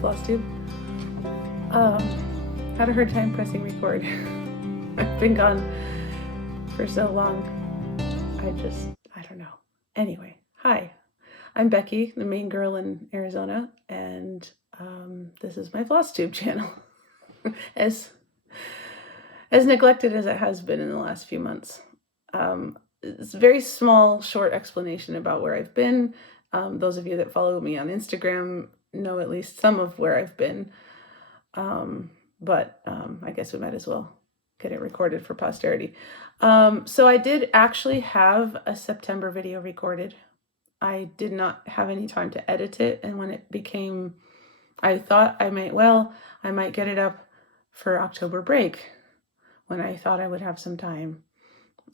Flosstube. Had a hard time pressing record. I've been gone for so long. I don't know. Anyway, hi. I'm Becky, the main girl in Arizona, and this is my Flosstube channel. As neglected as it has been in the last few months. It's a very small, short explanation about where I've been. Those of you that follow me on Instagram know at least some of where I've been. But I guess we might as well get it recorded for posterity. So I did actually have a September video recorded. I did not have any time to edit it. And when it became, I thought I might get it up for October break when I thought I would have some time.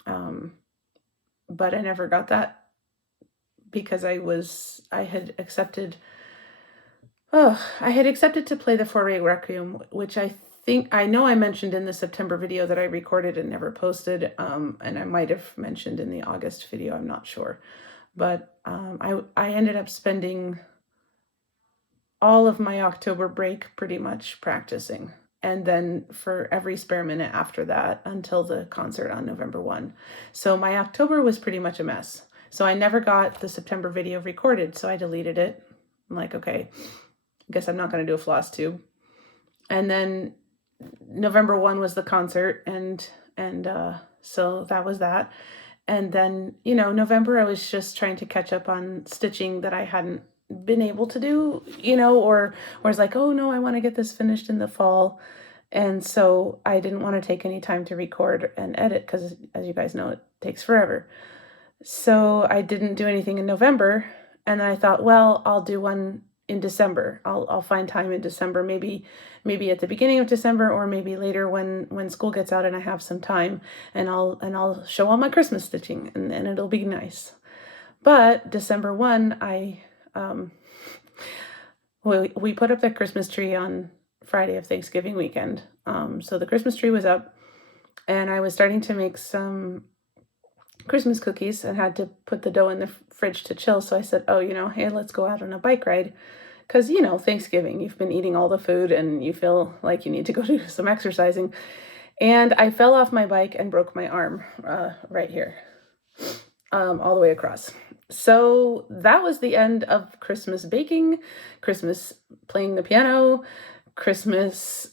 But I never got that because I had accepted to play the Foray Requiem, which I know I mentioned in the September video that I recorded and never posted, and I might have mentioned in the August video, I'm not sure. But I ended up spending all of my October break pretty much practicing, and then for every spare minute after that until the concert on November 1. So my October was pretty much a mess. So I never got the September video recorded, so I deleted it. I'm like, okay, I guess I'm not going to do a Flosstube. And then November 1 was the concert, and so that was that. And then, November I was just trying to catch up on stitching that I hadn't been able to do, or I was like, oh no, I want to get this finished in the fall. And so I didn't want to take any time to record and edit because, as you guys know, it takes forever. So I didn't do anything in November. And then I thought, well, I'll do one in December. I'll find time in December, maybe at the beginning of December, or maybe later when school gets out and I have some time, and I'll show all my Christmas stitching, and it'll be nice. But December 1, we put up the Christmas tree on Friday of Thanksgiving weekend. So the Christmas tree was up, and I was starting to make some Christmas cookies and had to put the dough in the fridge to chill. So I said, hey, let's go out on a bike ride. Because, Thanksgiving, you've been eating all the food and you feel like you need to go do some exercising. And I fell off my bike and broke my arm right here, all the way across. So that was the end of Christmas baking, Christmas playing the piano, Christmas,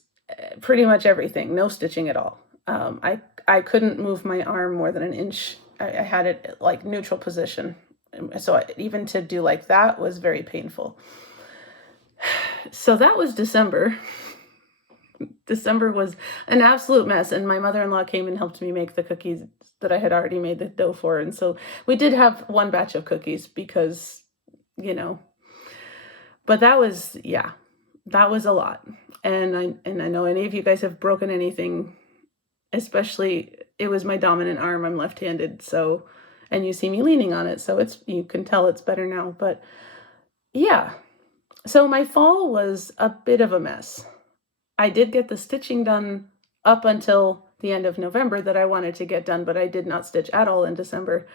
pretty much everything, no stitching at all. I couldn't move my arm more than an inch. I had it like neutral position. So even to do like that was very painful. So that was December. December was an absolute mess. And my mother-in-law came and helped me make the cookies that I had already made the dough for. And so we did have one batch of cookies because, but that was a lot. And I know any of you guys have broken anything, especially it was my dominant arm. I'm left-handed. So, and you see me leaning on it. So you can tell it's better now, but yeah. So my fall was a bit of a mess. I did get the stitching done up until the end of November that I wanted to get done, but I did not stitch at all in December.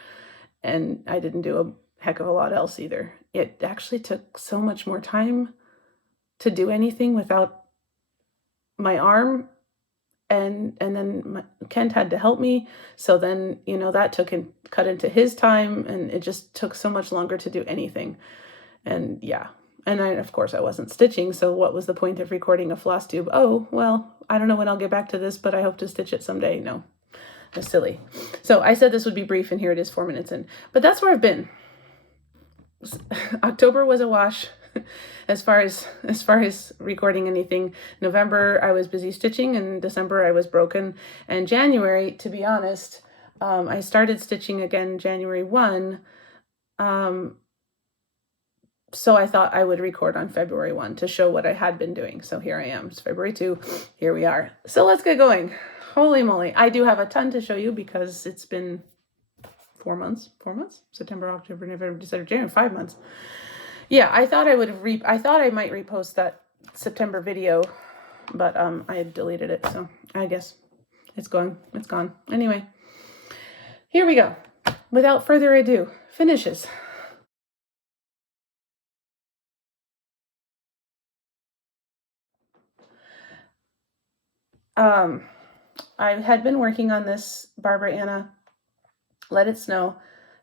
And I didn't do a heck of a lot else either. It actually took so much more time to do anything without my arm. And then Kent had to help me. So then, that cut into his time, and it just took so much longer to do anything. And yeah. And of course I wasn't stitching. So what was the point of recording a Flosstube? Oh, well, I don't know when I'll get back to this, but I hope to stitch it someday. No, that's silly. So I said this would be brief, and here it is 4 minutes in, but that's where I've been. October was a wash as far as recording anything. November I was busy stitching, and December I was broken. And January, to be honest, I started stitching again January 1. So I thought I would record on February 1 to show what I had been doing. So here I am. It's February 2. Here we are. So let's get going. Holy moly. I do have a ton to show you because it's been 4 months. September, October, November, December, January, 5 months. Yeah, I thought I might repost that September video, but I had deleted it. So I guess it's gone. Anyway, here we go. Without further ado, finishes. I had been working on this Barbara Anna Let It Snow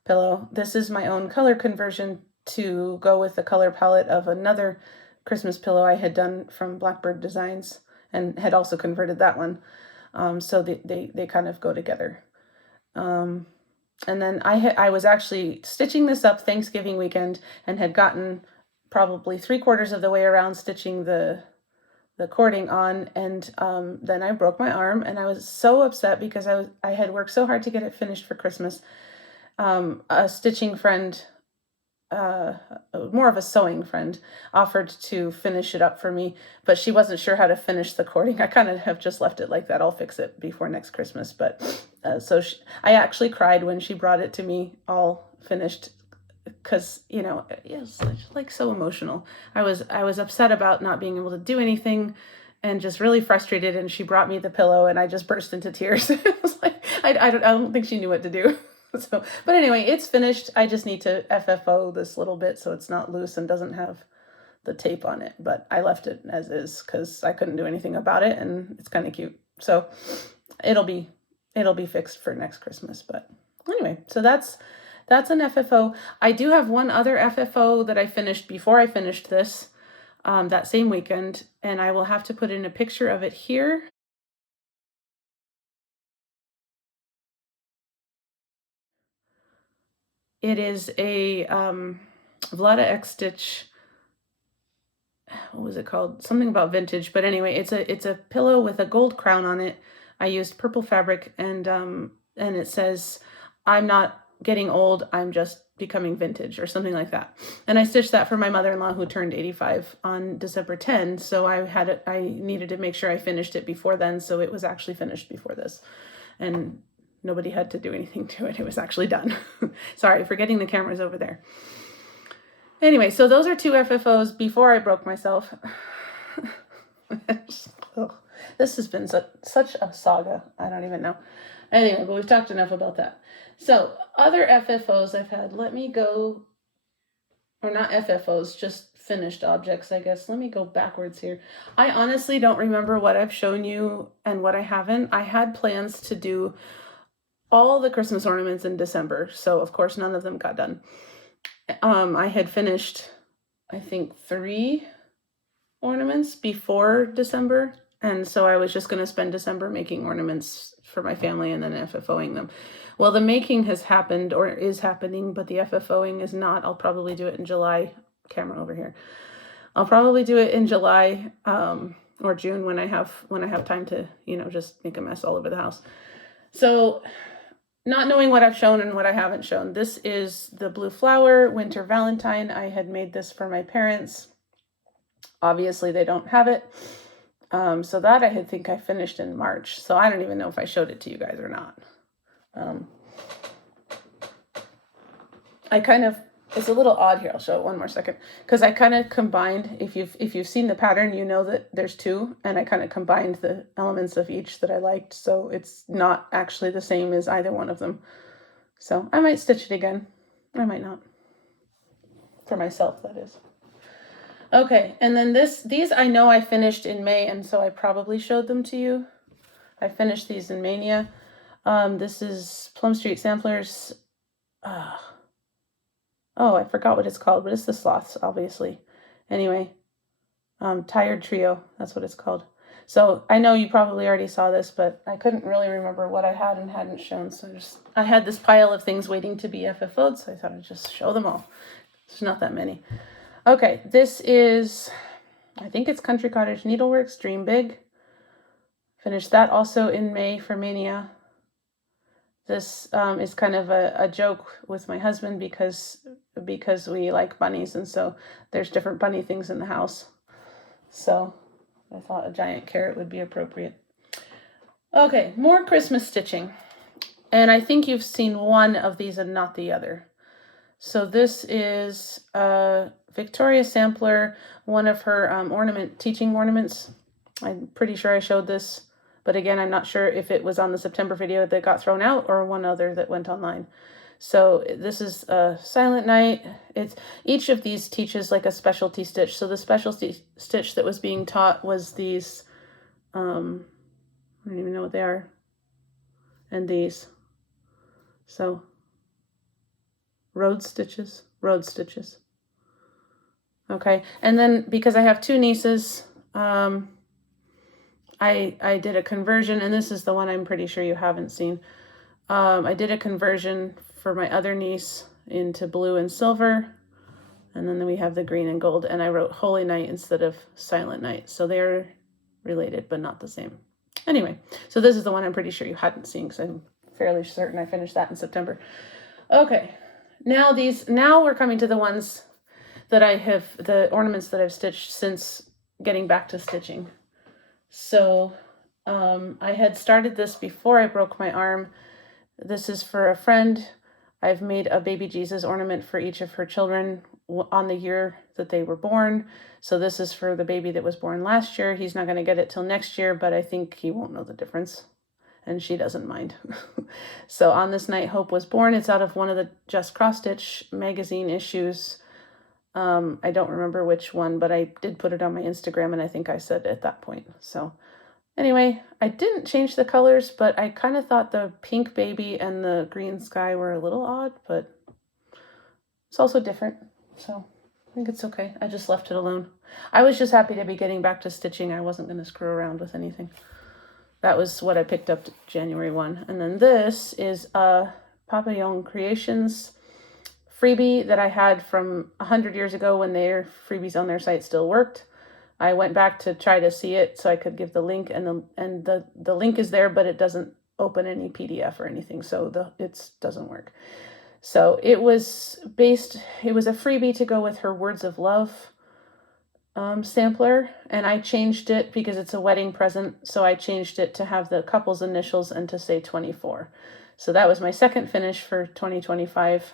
pillow. This is my own color conversion to go with the color palette of another Christmas pillow I had done from Blackbird Designs, and had also converted that one. So they kind of go together. And then I was actually stitching this up Thanksgiving weekend, and had gotten probably 3/4 of the way around stitching the cording on, and then I broke my arm, and I was so upset because I had worked so hard to get it finished for Christmas. A stitching friend, more of a sewing friend, offered to finish it up for me, but she wasn't sure how to finish the cording. I kind of have just left it like that. I'll fix it before next Christmas. But I actually cried when she brought it to me all finished, because it was like so emotional. I was upset about not being able to do anything, and just really frustrated. And she brought me the pillow, and I just burst into tears. It was like I don't think she knew what to do. So, but anyway, it's finished. I just need to FFO this little bit so it's not loose and doesn't have the tape on it. But I left it as is because I couldn't do anything about it, and it's kind of cute. So it'll be fixed for next Christmas. But anyway, so that's an FFO. I do have one other FFO that I finished before I finished this, that same weekend, and I will have to put in a picture of it here. It is a Vlada X Stitch. What was it called? Something about vintage. But anyway, it's a pillow with a gold crown on it. I used purple fabric, and it says, "I'm not getting old, I'm just becoming vintage," or something like that. And I stitched that for my mother-in-law, who turned 85 on December 10. So I needed to make sure I finished it before then. So it was actually finished before this, and nobody had to do anything to it. It was actually done. Sorry for getting the cameras over there. Anyway, so those are 2 FFOs before I broke myself. This has been such a saga. I don't even know. Anyway, but we've talked enough about that. So other FFOs I've had, let me go, or not FFOs, just finished objects, I guess. Let me go backwards here. I honestly don't remember what I've shown you and what I haven't. I had plans to do all the Christmas ornaments in December, so of course none of them got done. I had finished, I think, 3 ornaments before December, and so I was just going to spend December making ornaments for my family and then FFOing them. Well, the making has happened, or is happening, but the FFOing is not. I'll probably do it in July. Camera over here. I'll probably do it in July or June when I have time to, just make a mess all over the house. So, not knowing what I've shown and what I haven't shown, this is the Blue Flower Winter Valentine. I had made this for my parents. Obviously, they don't have it. So that I think I finished in March. So I don't even know if I showed it to you guys or not. It's a little odd here. I'll show it one more second, because I kind of combined, if you've seen the pattern, you know that there's 2, and I kind of combined the elements of each that I liked, so it's not actually the same as either one of them. So I might stitch it again. I might not. For myself, that is. Okay, and then these I know I finished in May, and so I probably showed them to you. I finished these in Mania. This is Plum Street Samplers. Oh, I forgot what it's called, but it's the sloths, obviously. Anyway, Tired Trio, that's what it's called. So I know you probably already saw this, but I couldn't really remember what I had and hadn't shown. So I had this pile of things waiting to be FFO'd, so I thought I'd just show them all. There's not that many. Okay, this is, I think it's Country Cottage Needleworks Dream Big. Finished that also in May for Mania. This is kind of a joke with my husband because we like bunnies, and so there's different bunny things in the house. So I thought a giant carrot would be appropriate. Okay, more Christmas stitching. And I think you've seen one of these and not the other. So this is Victoria Sampler, one of her teaching ornaments. I'm pretty sure I showed this. But again, I'm not sure if it was on the September video that got thrown out or one other that went online. So this is Silent Night. Each of these teaches like a specialty stitch. So the specialty stitch that was being taught was these I don't even know what they are. And these. So, road stitches. Okay, and then because I have two nieces, I did a conversion, and this is the one I'm pretty sure you haven't seen. I did a conversion for my other niece into blue and silver, and then we have the green and gold, and I wrote Holy Night instead of Silent Night, so they're related but not the same. Anyway, so this is the one I'm pretty sure you hadn't seen, because I'm fairly certain I finished that in September. Okay, now we're coming to the ones that I have, the ornaments that I've stitched since getting back to stitching. So I had started this before I broke my arm. This is for a friend. I've made a baby Jesus ornament for each of her children on the year that they were born. So this is for the baby that was born last year. He's not going to get it till next year, but I think he won't know the difference. And she doesn't mind. So on this night, Hope was born. It's out of one of the Just Cross Stitch magazine issues. I don't remember which one, but I did put it on my Instagram, and I think I said at that point. So anyway, I didn't change the colors, but I kind of thought the pink baby and the green sky were a little odd, but it's also different. So I think it's okay. I just left it alone. I was just happy to be getting back to stitching. I wasn't going to screw around with anything. That was what I picked up January 1. And then this is a Papillon Creations freebie that I had from 100 years ago when their freebies on their site still worked. I went back to try to see it so I could give the link, and the link is there, but it doesn't open any PDF or anything, so it doesn't work. So it was a freebie to go with her Words of Love sampler, and I changed it because it's a wedding present, so I changed it to have the couple's initials and to say 24. So that was my second finish for 2025.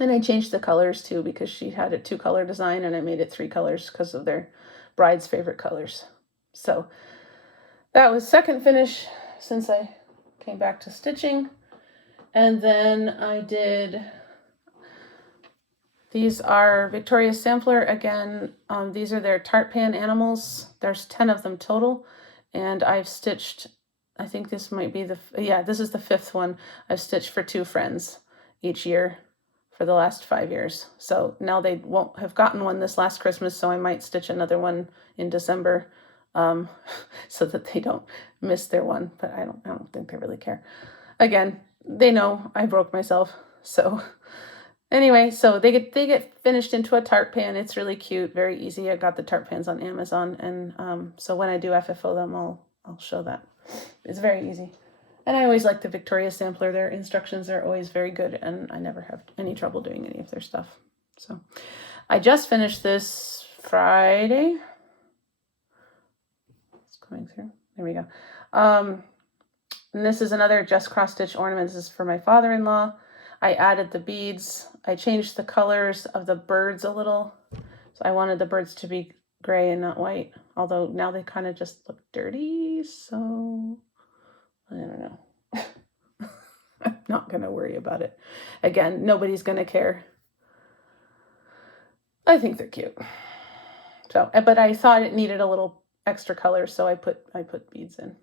And I changed the colors too, because she had a 2-color design and I made it 3 colors because of their bride's favorite colors. So that was second finish since I came back to stitching. And then I did, these are Victoria's Sampler again. These are their tart pan animals. There's 10 of them total. And I've stitched, I think this might be this is the 5th one. I've stitched for 2 friends each year for the last 5 years. So now they won't have gotten one this last Christmas, so I might stitch another one in December so that they don't miss their one, but I don't think they really care. Again, they know I broke myself. So anyway, so they get finished into a tart pan. It's really cute, very easy. I got the tart pans on Amazon, and so when I do FFO them, I'll show that. It's very easy. And I always like the Victoria Sampler. Their instructions are always very good, and I never have any trouble doing any of their stuff. So I just finished this Friday. It's coming through. There we go. And this is another Just Cross Stitch ornament. This is for my father-in-law. I added the beads. I changed the colors of the birds a little. So I wanted the birds to be gray and not white, although now they kind of just look dirty, so I don't know. I'm not going to worry about it. Again, nobody's going to care. I think they're cute. So, but I thought it needed a little extra color, so I put beads in.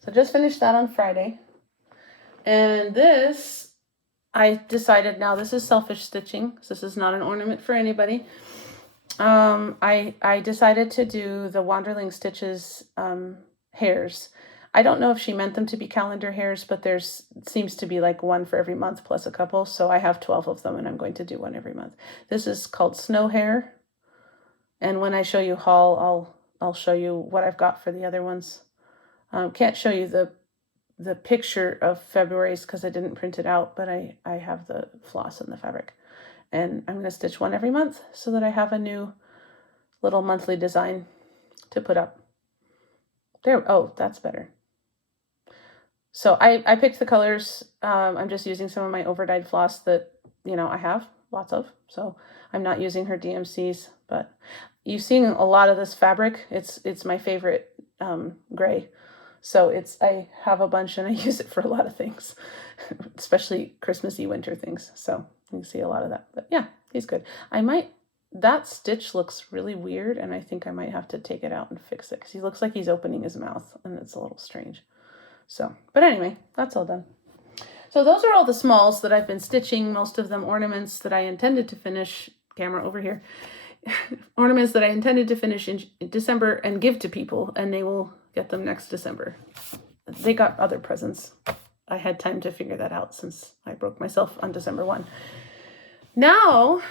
So just finished that on Friday. And this, I decided now this is selfish stitching. So this is not an ornament for anybody. I decided to do the Wanderling Stitches hairs. I don't know if she meant them to be calendar hairs, but seems to be like one for every month plus a couple. So I have 12 of them, and I'm going to do one every month. This is called Snow Hair. And when I show you haul, I'll show you what I've got for the other ones. Can't show you the picture of February's because I didn't print it out, but I have the floss and the fabric. And I'm going to stitch one every month so that I have a new little monthly design to put up. There, oh, that's better. So I picked the colors. I'm just using some of my overdyed floss that, I have lots of. So I'm not using her DMCs, but you've seen a lot of this fabric. It's my favorite gray. So I have a bunch and I use it for a lot of things, especially Christmassy winter things. So you can see a lot of that. But yeah, he's good. I might that stitch looks really weird, and I think I might have to take it out and fix it because he looks like he's opening his mouth, and it's a little strange. So, but anyway, that's all done. So those are all the smalls that I've been stitching, most of them ornaments that I intended to finish, camera over here, ornaments that I intended to finish in December and give to people, and they will get them next December. They got other presents. I had time to figure that out since I broke myself on December 1. Now,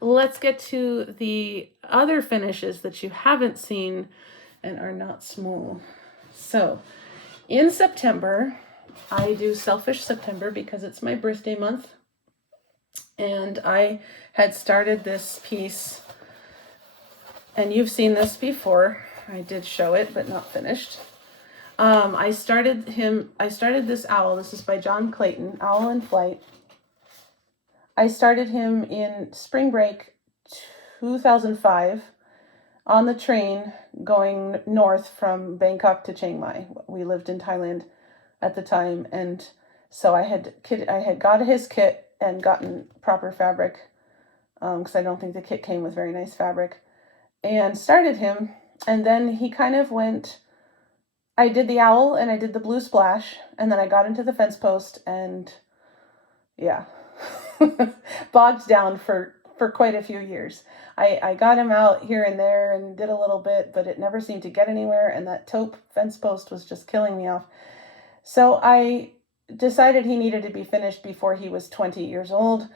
let's get to the other finishes that you haven't seen and are not small. So, in September, I do Selfish September because it's my birthday month. And I had started this piece, and you've seen this before. I did show it, but not finished. I started this owl. This is by John Clayton, Owl in Flight. I started him in spring break 2005 on the train going north from Bangkok to Chiang Mai. We lived in Thailand at the time, and so I had got his kit and gotten proper fabric because I don't think the kit came with very nice fabric, and started him. And then he kind of went, I did the owl and I did the blue splash, and then I got into the fence post and yeah, bogged down for quite a few years. I got him out here and there and did a little bit, but it never seemed to get anywhere, and that taupe fence post was just killing me off. So I decided he needed to be finished before he was 20 years old,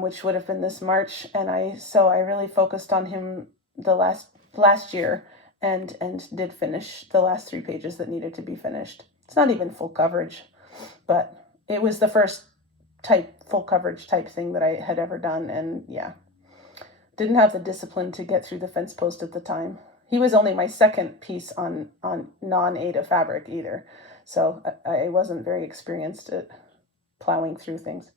which would have been this March, and I really focused on him the last year and did finish the last 3 pages that needed to be finished. It's not even full coverage, but it was the first full coverage type thing that I had ever done, and yeah, didn't have the discipline to get through the fence post at the time. He was only my second piece on non-Aida fabric either, so I wasn't very experienced at plowing through things.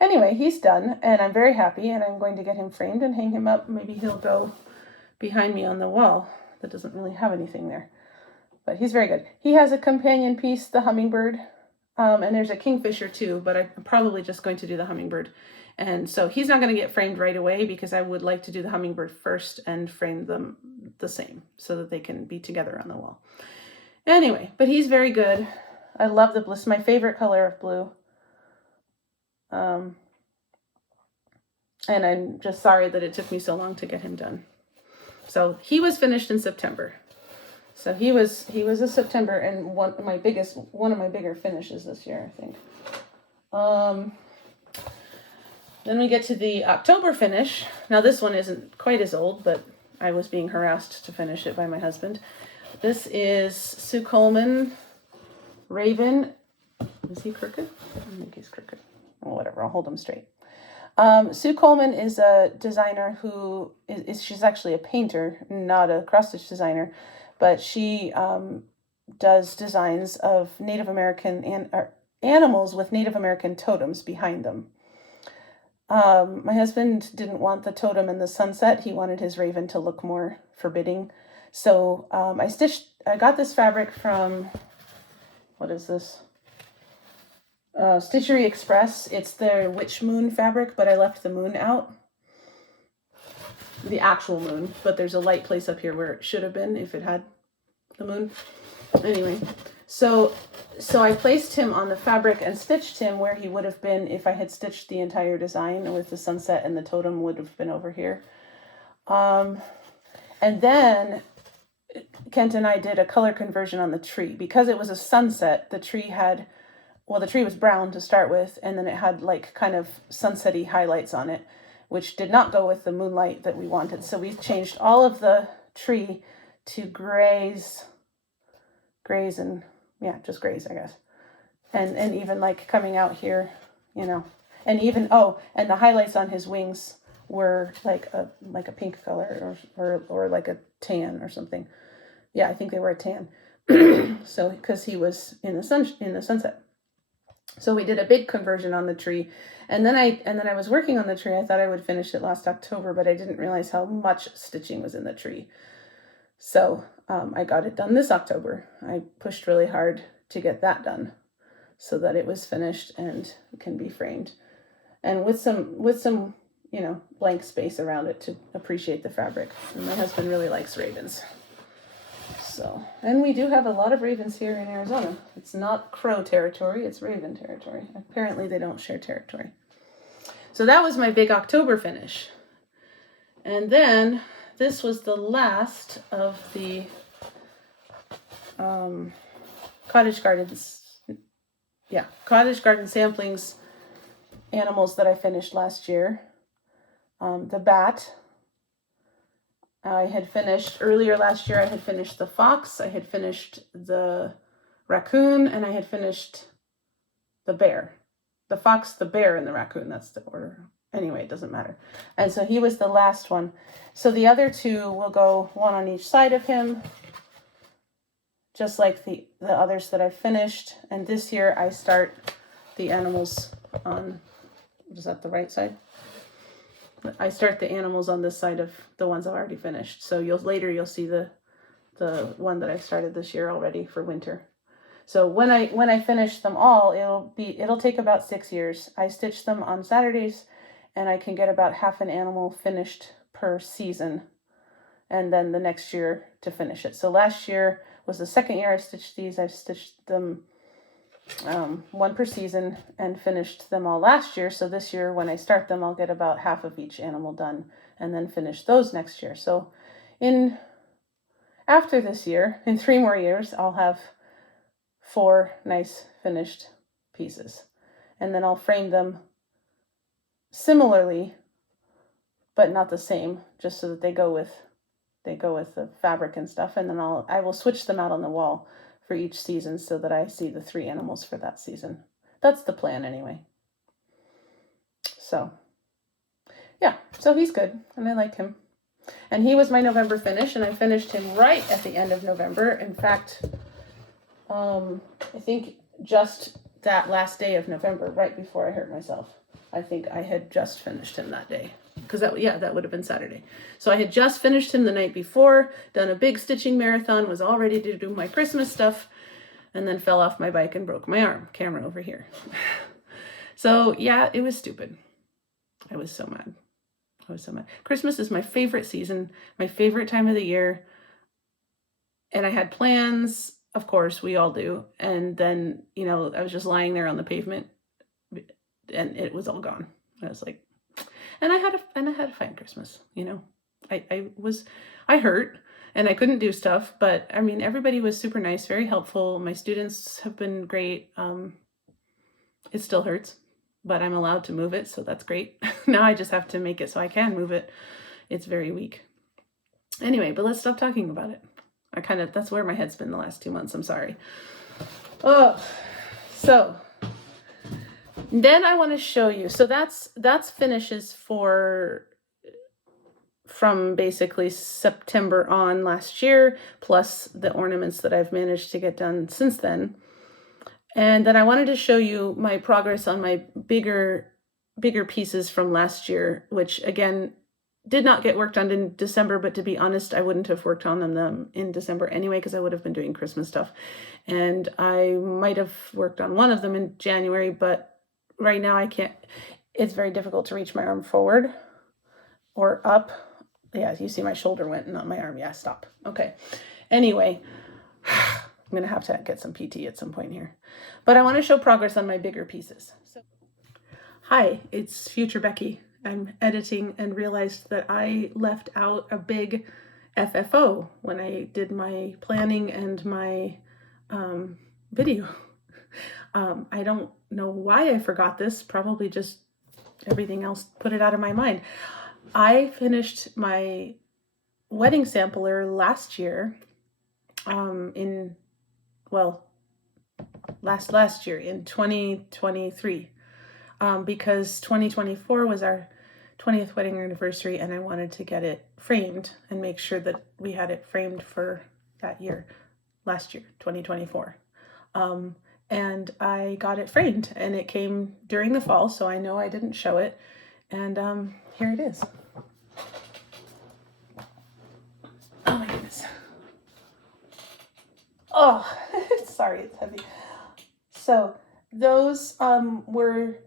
Anyway, he's done, and I'm very happy, and I'm going to get him framed and hang him up. Maybe he'll go behind me on the wall that doesn't really have anything there, but he's very good. He has a companion piece, the hummingbird, and there's a kingfisher too, but I'm probably just going to do the hummingbird. And so he's not going to get framed right away because I would like to do the hummingbird first and frame them the same so that they can be together on the wall. Anyway, but he's very good. I love the blue. It's my favorite color of blue. And I'm just sorry that it took me so long to get him done. So he was finished in September. So he was a September, and one of my bigger finishes this year, I think. Then we get to the October finish. Now this one isn't quite as old, but I was being harassed to finish it by my husband. This is Sue Coleman, Raven. Is he crooked? I think he's crooked. Well, whatever, I'll hold him straight. Sue Coleman is a designer who she's actually a painter, not a cross-stitch designer, but she does designs of Native American animals with Native American totems behind them. My husband didn't want the totem in the sunset. He wanted his raven to look more forbidding. So I got this fabric from, what is this? Stitchery Express. It's the Witch Moon fabric, but I left the moon out. The actual moon, but there's a light place up here where it should have been if it had the moon. Anyway, so I placed him on the fabric and stitched him where he would have been if I had stitched the entire design with the sunset, and the totem would have been over here. And then Kent and I did a color conversion on the tree. Because it was a sunset, the tree was brown to start with, and then it had like kind of sunset-y highlights on it, which did not go with the moonlight that we wanted. So we changed all of the tree to grays and, yeah, just grays, I guess. And even like coming out here, and even, and the highlights on his wings were like a pink color or like a tan or something. Yeah, I think they were a tan. So, because he was in the sunset. So we did a big conversion on the tree, and then I was working on the tree. I thought I would finish it last October, but I didn't realize how much stitching was in the tree. So I got it done this October. I pushed really hard to get that done so that it was finished and can be framed. And with some you know, blank space around it to appreciate the fabric. And my husband really likes ravens. So, and we do have a lot of ravens here in Arizona. It's not crow territory, it's raven territory. Apparently they don't share territory. So that was my big October finish. And then this was the last of the cottage garden samplings animals that I finished last year. The bat, I had finished earlier last year. I had finished the fox, I had finished the raccoon, and I had finished the bear. The fox, the bear, and the raccoon, that's the order. Anyway, it doesn't matter. And so he was the last one. So the other two will go one on each side of him, just like the others that I've finished. And this year I start the animals on, is that the right side? I start the animals on this side of the ones I've already finished. So you'll see the one that I started this year already for winter. So when I finish them all, it'll take about 6 years. I stitch them on Saturdays, and I can get about half an animal finished per season, and then the next year to finish it. So last year was the second year I stitched these. I've stitched them one per season and finished them all last year. So this year when I start them, I'll get about half of each animal done and then finish those next year. So after this year, in 3 more years, I'll have 4 nice finished pieces, and then I'll frame them similarly but not the same, just so that they go with the fabric and stuff. And then I will switch them out on the wall for each season so that I see the 3 animals for that season. That's the plan anyway. So yeah, so he's good and I like him. And he was my November finish, and I finished him right at the end of November. In fact, I think just that last day of November, right before I hurt myself, I think I had just finished him that day. Because that would have been Saturday. So I had just finished him the night before, done a big stitching marathon, was all ready to do my Christmas stuff, and then fell off my bike and broke my arm. Camera over here. So yeah, it was stupid. I was so mad. Christmas is my favorite season, my favorite time of the year. And I had plans, of course, we all do. And then, I was just lying there on the pavement and it was all gone. I was like, and I had to find Christmas, I hurt and I couldn't do stuff, but I mean, everybody was super nice, very helpful. My students have been great. It still hurts, but I'm allowed to move it. So that's great. Now I just have to make it so I can move it. It's very weak. Anyway, but let's stop talking about it. That's where my head's been the last 2 months. I'm sorry. Oh, so then I want to show you. So that's finishes from basically September on last year, plus the ornaments that I've managed to get done since then. And then I wanted to show you my progress on my bigger pieces from last year, which again, did not get worked on in December, but to be honest, I wouldn't have worked on them in December anyway, because I would have been doing Christmas stuff. And I might have worked on one of them in January, but right now I can't. It's very difficult to reach my arm forward or up. Yeah, you see my shoulder went, not my arm. Yeah, stop. Okay. Anyway, I'm going to have to get some PT at some point here. But I want to show progress on my bigger pieces. Hi, it's Future Becky. I'm editing and realized that I left out a big FFO when I did my planning and my video. I don't know why I forgot this. Probably just everything else put it out of my mind. I finished my wedding sampler last year last year in 2023. Because 2024 was our 20th wedding anniversary, and I wanted to get it framed and make sure that we had it framed for that year, last year, 2024. And I got it framed, and it came during the fall, so I know I didn't show it. And here it is. Oh my goodness. Oh, sorry, it's heavy. So those were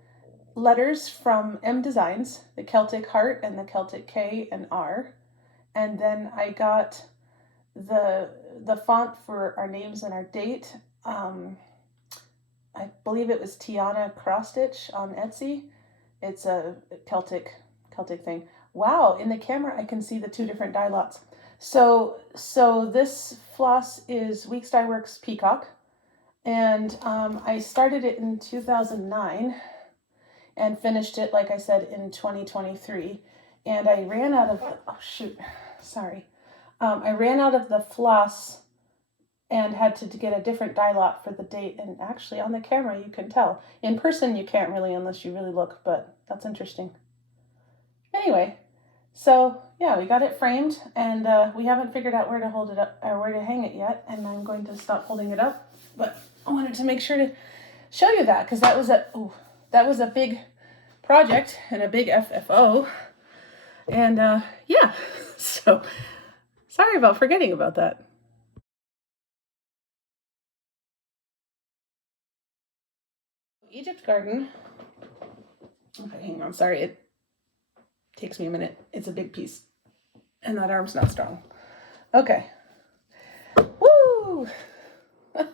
letters from M Designs, the Celtic Heart and the Celtic K and R. And then I got the font for our names and our date. I believe it was Tiana Cross Stitch on Etsy. It's a Celtic thing. Wow, in the camera I can see the two different dye lots. So this floss is Weeks Dye Works Peacock, and I started it in 2009 and finished it, like I said, in 2023. And I ran out of, I ran out of the floss and had to get a different dye lot for the date. And actually on the camera you can tell. In person you can't really unless you really look, but that's interesting. Anyway, so yeah, we got it framed, and we haven't figured out where to hold it up or where to hang it yet, and I'm going to stop holding it up. But I wanted to make sure to show you that, because that was a big project and a big FFO. And yeah, so sorry about forgetting about that. Egypt Garden. Okay, hang on. Sorry, it takes me a minute. It's a big piece, and that arm's not strong. Okay. Woo! Look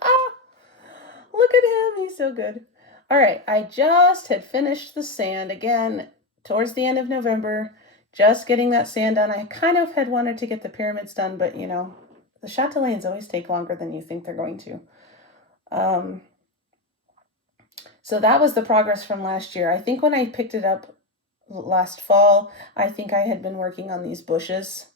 at him. He's so good. All right. I just had finished the sand again towards the end of November. Just getting that sand done. I kind of had wanted to get the pyramids done, but you know, the chatelaines always take longer than you think they're going to. So that was the progress from last year. I think when I picked it up last fall, I think I had been working on these bushes.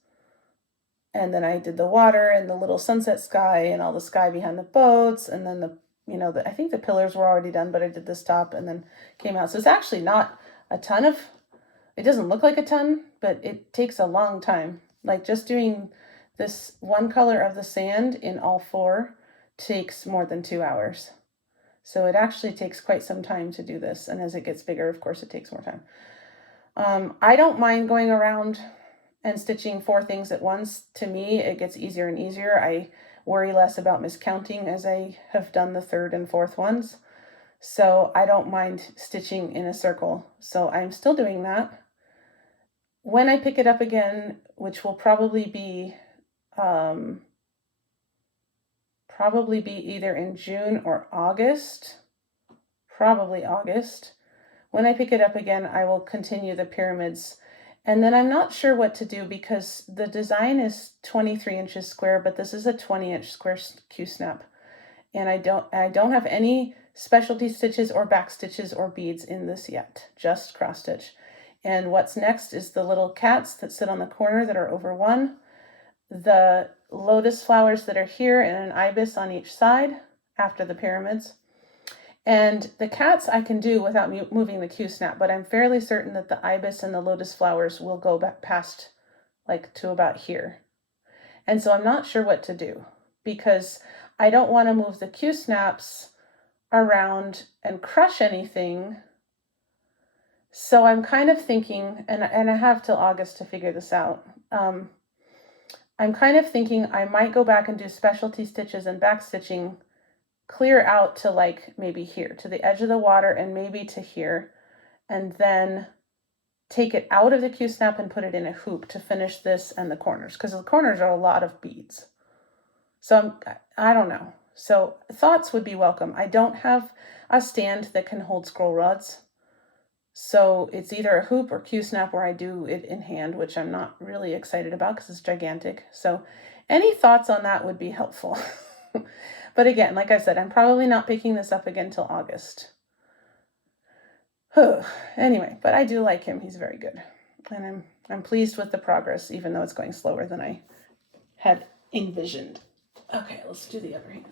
And then I did the water and the little sunset sky and all the sky behind the boats. And then I think the pillars were already done, but I did this top and then came out. So it's actually not a ton of, it doesn't look like a ton, but it takes a long time. Like just doing this one color of the sand in all four takes more than 2 hours. So it actually takes quite some time to do this. And as it gets bigger, of course, it takes more time. I don't mind going around and stitching 4 things at once. To me, it gets easier and easier. I worry less about miscounting as I have done the 3rd and 4th ones. So I don't mind stitching in a circle. So I'm still doing that. When I pick it up again, which will probably be either in June or August, probably August. When I pick it up again, I will continue the pyramids. And then I'm not sure what to do because the design is 23 inches square, but this is a 20-inch square Q-snap. And I don't have any specialty stitches or back stitches or beads in this yet, just cross stitch. And what's next is the little cats that sit on the corner that are over 1, the lotus flowers that are here, and an ibis on each side after the pyramids. And the cats I can do without moving the Q-snap, but I'm fairly certain that the ibis and the lotus flowers will go back past like to about here. And so I'm not sure what to do because I don't want to move the Q-snaps around and crush anything. So I'm kind of thinking, and I have till August to figure this out. I'm kind of thinking I might go back and do specialty stitches and back stitching clear out to like maybe here, to the edge of the water and maybe to here, and then take it out of the Q-snap and put it in a hoop to finish this and the corners, because the corners are a lot of beads. So I don't know. So thoughts would be welcome. I don't have a stand that can hold scroll rods. So it's either a hoop or Q-snap where I do it in hand, which I'm not really excited about because it's gigantic. So any thoughts on that would be helpful. But again, like I said, I'm probably not picking this up again till August. Anyway, but I do like him. He's very good. And I'm pleased with the progress, even though it's going slower than I had envisioned. Okay, let's do the other hand.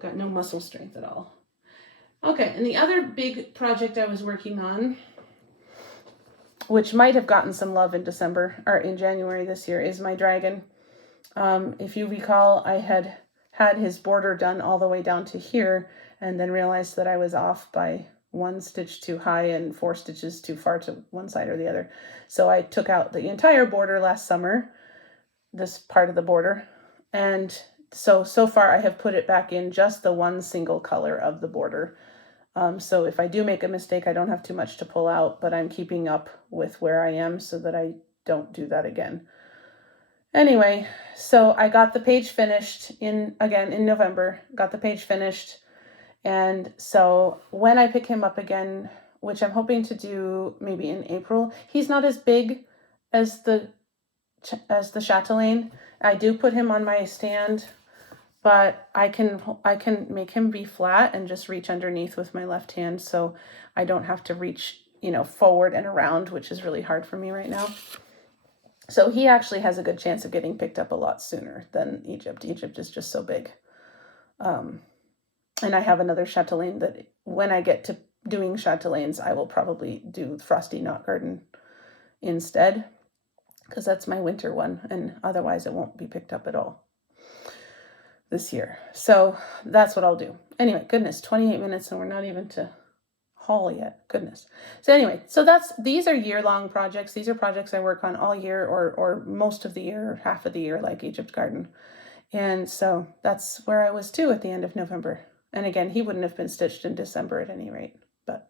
Got no muscle strength at all. Okay, and the other big project I was working on, which might have gotten some love in December or in January this year, is my dragon. If you recall, I had his border done all the way down to here and then realized that I was off by 1 stitch too high and 4 stitches too far to one side or the other. So I took out the entire border last summer, this part of the border. And so far I have put it back in just the one single color of the border. So if I do make a mistake, I don't have too much to pull out, but I'm keeping up with where I am so that I don't do that again. Anyway, so I got the page finished in November, got the page finished. And so when I pick him up again, which I'm hoping to do maybe in April, he's not as big as the chatelaine. I do put him on my stand, but I can make him be flat and just reach underneath with my left hand, so I don't have to reach, forward and around, which is really hard for me right now. So he actually has a good chance of getting picked up a lot sooner than Egypt. Egypt is just so big. And I have another chatelaine that when I get to doing chatelaines, I will probably do Frosty Knot Garden instead, because that's my winter one, and otherwise it won't be picked up at all this year. So that's what I'll do. Anyway, goodness, 28 minutes and we're not even to haul yet. Goodness. So anyway, these are year-long projects. These are projects I work on all year or most of the year or half of the year, like Egypt Garden. And so that's where I was too at the end of November. And again, he wouldn't have been stitched in December at any rate, but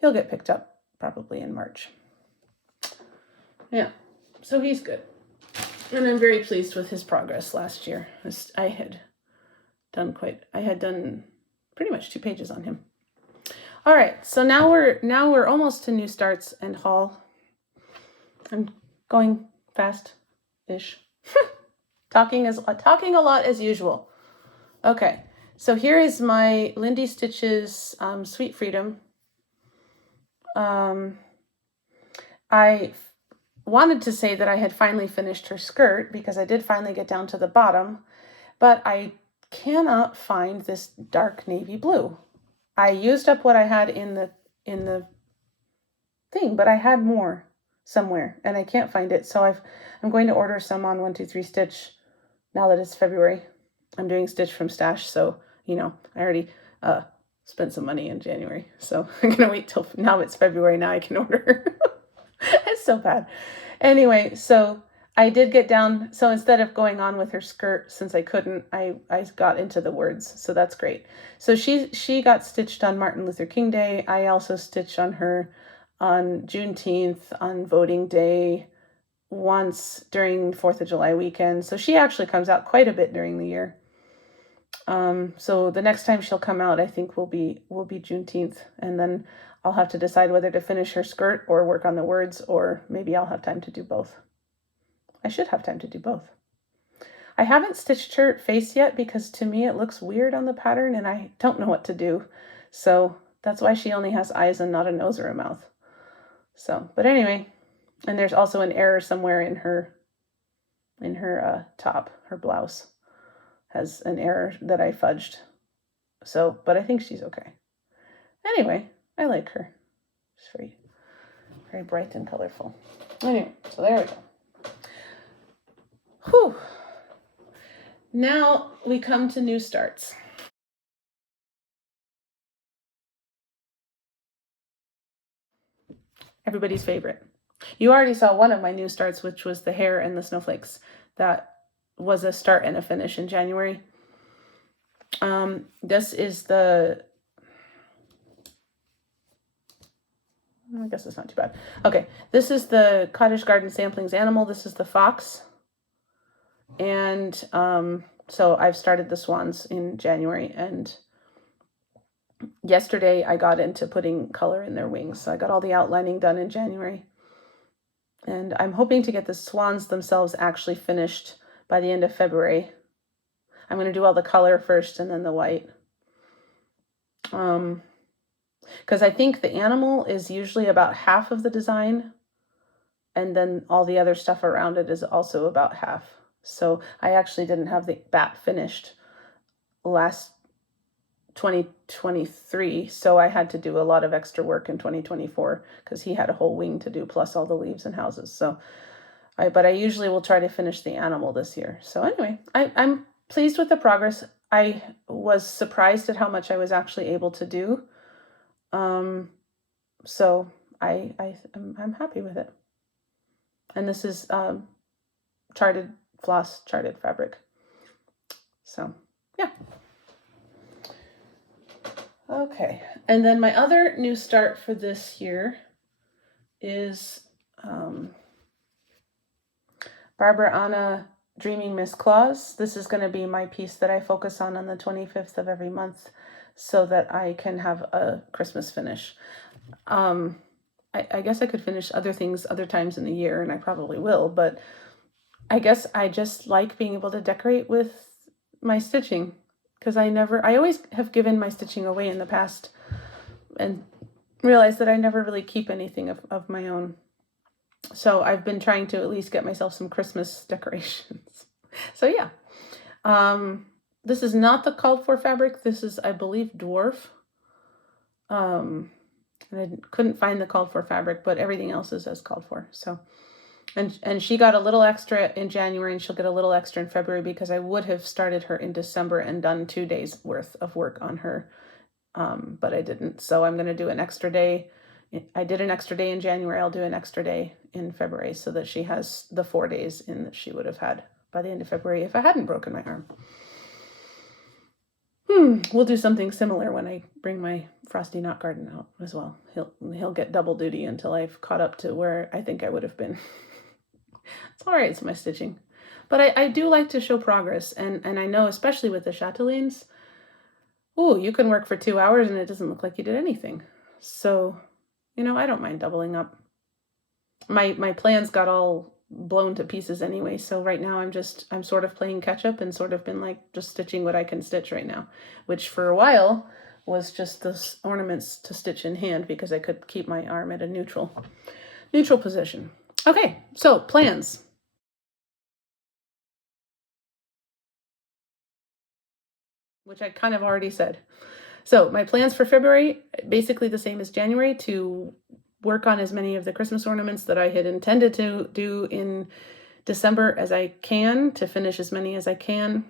he'll get picked up probably in March. Yeah, so he's good. And I'm very pleased with his progress last year. I had done pretty much 2 pages on him. All right, so now we're almost to new starts and haul. I'm going fast-ish. talking a lot as usual. Okay, so here is my Lindy Stitches Sweet Freedom. I wanted to say that I had finally finished her skirt because I did finally get down to the bottom, but I cannot find this dark navy blue. I used up what I had in the thing, but I had more somewhere and I can't find it. So I'm going to order some on 123 Stitch now that it's February. I'm doing Stitch from Stash, so I already spent some money in January. So I'm gonna wait till now it's February. Now I can order. It's so bad. Anyway, so I did get down. So instead of going on with her skirt, since I couldn't, I got into the words. So that's great. So she got stitched on Martin Luther King Day. I also stitched on her on Juneteenth, on voting day, once during 4th of July weekend. So she actually comes out quite a bit during the year. So the next time she'll come out, I think will be Juneteenth, and then I'll have to decide whether to finish her skirt or work on the words, or maybe I'll have time to do both. I should have time to do both. I haven't stitched her face yet because to me it looks weird on the pattern and I don't know what to do. So that's why she only has eyes and not a nose or a mouth. So, but anyway, and there's also an error somewhere in her top, her blouse has an error that I fudged. So, but I think she's okay. Anyway, I like her. She's very, very bright and colorful. Anyway, so there we go. Whew. Now we come to new starts. Everybody's favorite. You already saw one of my new starts, which was the hair and the snowflakes. That was a start and a finish in January. This is I guess it's not too bad. Okay, this is the Cottage Garden Samplings Animal. This is the fox. And so I've started the swans in January, and yesterday I got into putting color in their wings. So I got all the outlining done in January. And I'm hoping to get the swans themselves actually finished by the end of February. I'm going to do all the color first and then the white. Because I think the animal is usually about half of the design, and then all the other stuff around it is also about half. So I actually didn't have the bat finished last 2023, so I had to do a lot of extra work in 2024 because he had a whole wing to do plus all the leaves and houses. So but I usually will try to finish the animal this year. So anyway, I'm pleased with the progress. I was surprised at how much I was actually able to do. So I'm happy with it. And this is charted fabric. So yeah. Okay, and then my other new start for this year is Barbara Anna Dreaming Miss Claus. This is going to be my piece that I focus on the 25th of every month so that I can have a Christmas finish. I guess I could finish other things other times in the year, and I probably will, but I guess I just like being able to decorate with my stitching, because I always have given my stitching away in the past and realized that I never really keep anything of my own. So I've been trying to at least get myself some Christmas decorations. So yeah, this is not the called for fabric. This is, I believe, dwarf. And I couldn't find the called for fabric, but everything else is as called for. So, and she got a little extra in January, and she'll get a little extra in February, because I would have started her in December and done 2 days worth of work on her, but I didn't. So I'm going to do an extra day. I did an extra day in January. I'll do an extra day in February, so that she has the 4 days in that she would have had by the end of February if I hadn't broken my arm. We'll do something similar when I bring my Frosty Knot Garden out as well. He'll get double duty until I've caught up to where I think I would have been. It's all right, it's my stitching. But I do like to show progress, and I know, especially with the chatelaines, you can work for 2 hours and it doesn't look like you did anything. So, I don't mind doubling up. My plans got all blown to pieces anyway, so right now I'm sort of playing catch up and sort of been like just stitching what I can stitch right now, which for a while was just the ornaments to stitch in hand, because I could keep my arm at a neutral position. Okay, so plans. Which I kind of already said. So my plans for February, basically the same as January, to work on as many of the Christmas ornaments that I had intended to do in December as I can, to finish as many as I can.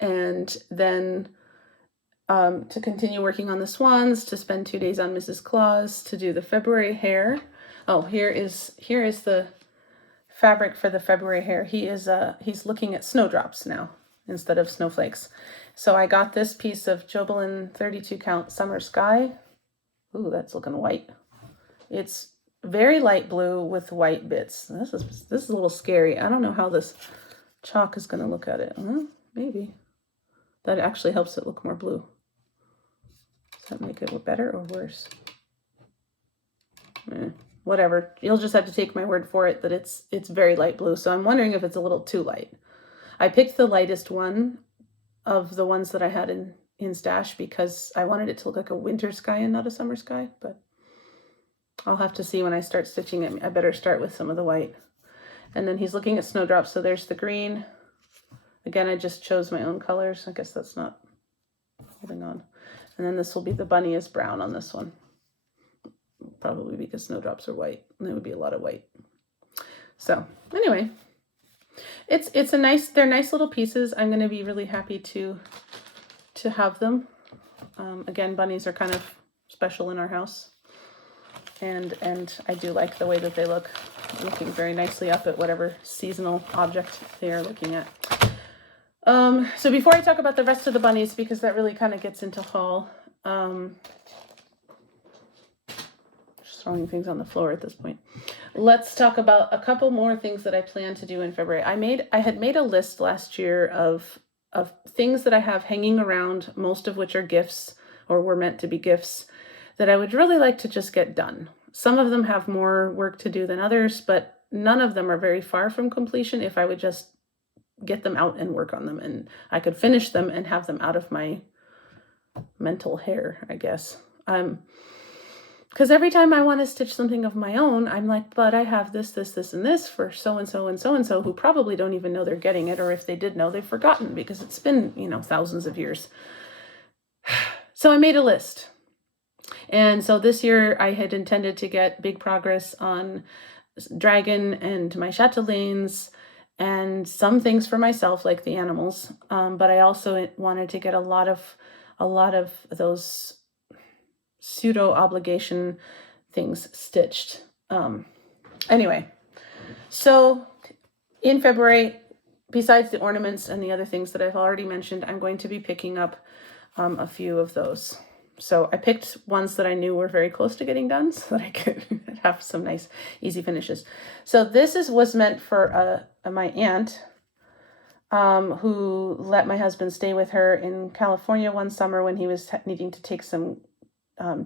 And then to continue working on the swans, to spend 2 days on Mrs. Claus, to do the February hair. Oh, here is the fabric for the February hair. He's looking at snowdrops now instead of snowflakes. So I got this piece of Jobelin 32 count Summer Sky. Ooh, that's looking white. It's very light blue with white bits. This is a little scary. I don't know how this chalk is going to look at it. Maybe. That actually helps it look more blue. Does that make it better or worse? Whatever. You'll just have to take my word for it that it's very light blue. So I'm wondering if it's a little too light. I picked the lightest one of the ones that I had in stash, because I wanted it to look like a winter sky and not a summer sky, but I'll have to see when I start stitching it. I better start with some of the white. And then he's looking at snowdrops, so there's the green. Again, I just chose my own colors. I guess that's not holding on. And then this will be the bunny is brown on this one. Probably because snowdrops are white, and there would be a lot of white. So anyway, they're nice little pieces. I'm going to be really happy to have them. Again, bunnies are kind of special in our house, and I do like the way that they look, looking very nicely up at whatever seasonal object they are looking at. So before I talk about the rest of the bunnies, because that really kind of gets into haul, just throwing things on the floor at this point, let's talk about a couple more things that I plan to do in February. I had made a list last year of things that I have hanging around, most of which are gifts or were meant to be gifts, that I would really like to just get done. Some of them have more work to do than others, but none of them are very far from completion if I would just get them out and work on them, and I could finish them and have them out of my mental hair, I guess. Because every time I want to stitch something of my own, I'm like, but I have this, and this for so-and-so and so-and-so who probably don't even know they're getting it, or if they did know, they've forgotten because it's been, thousands of years. So I made a list. And so this year I had intended to get big progress on Dragon and my chatelaines and some things for myself, like the animals. But I also wanted to get a lot of those pseudo obligation things stitched. Anyway, so in February, besides the ornaments and the other things that I've already mentioned, I'm going to be picking up a few of those. So I picked ones that I knew were very close to getting done so that I could have some nice, easy finishes. So this was meant for my aunt, who let my husband stay with her in California one summer when he was needing to take some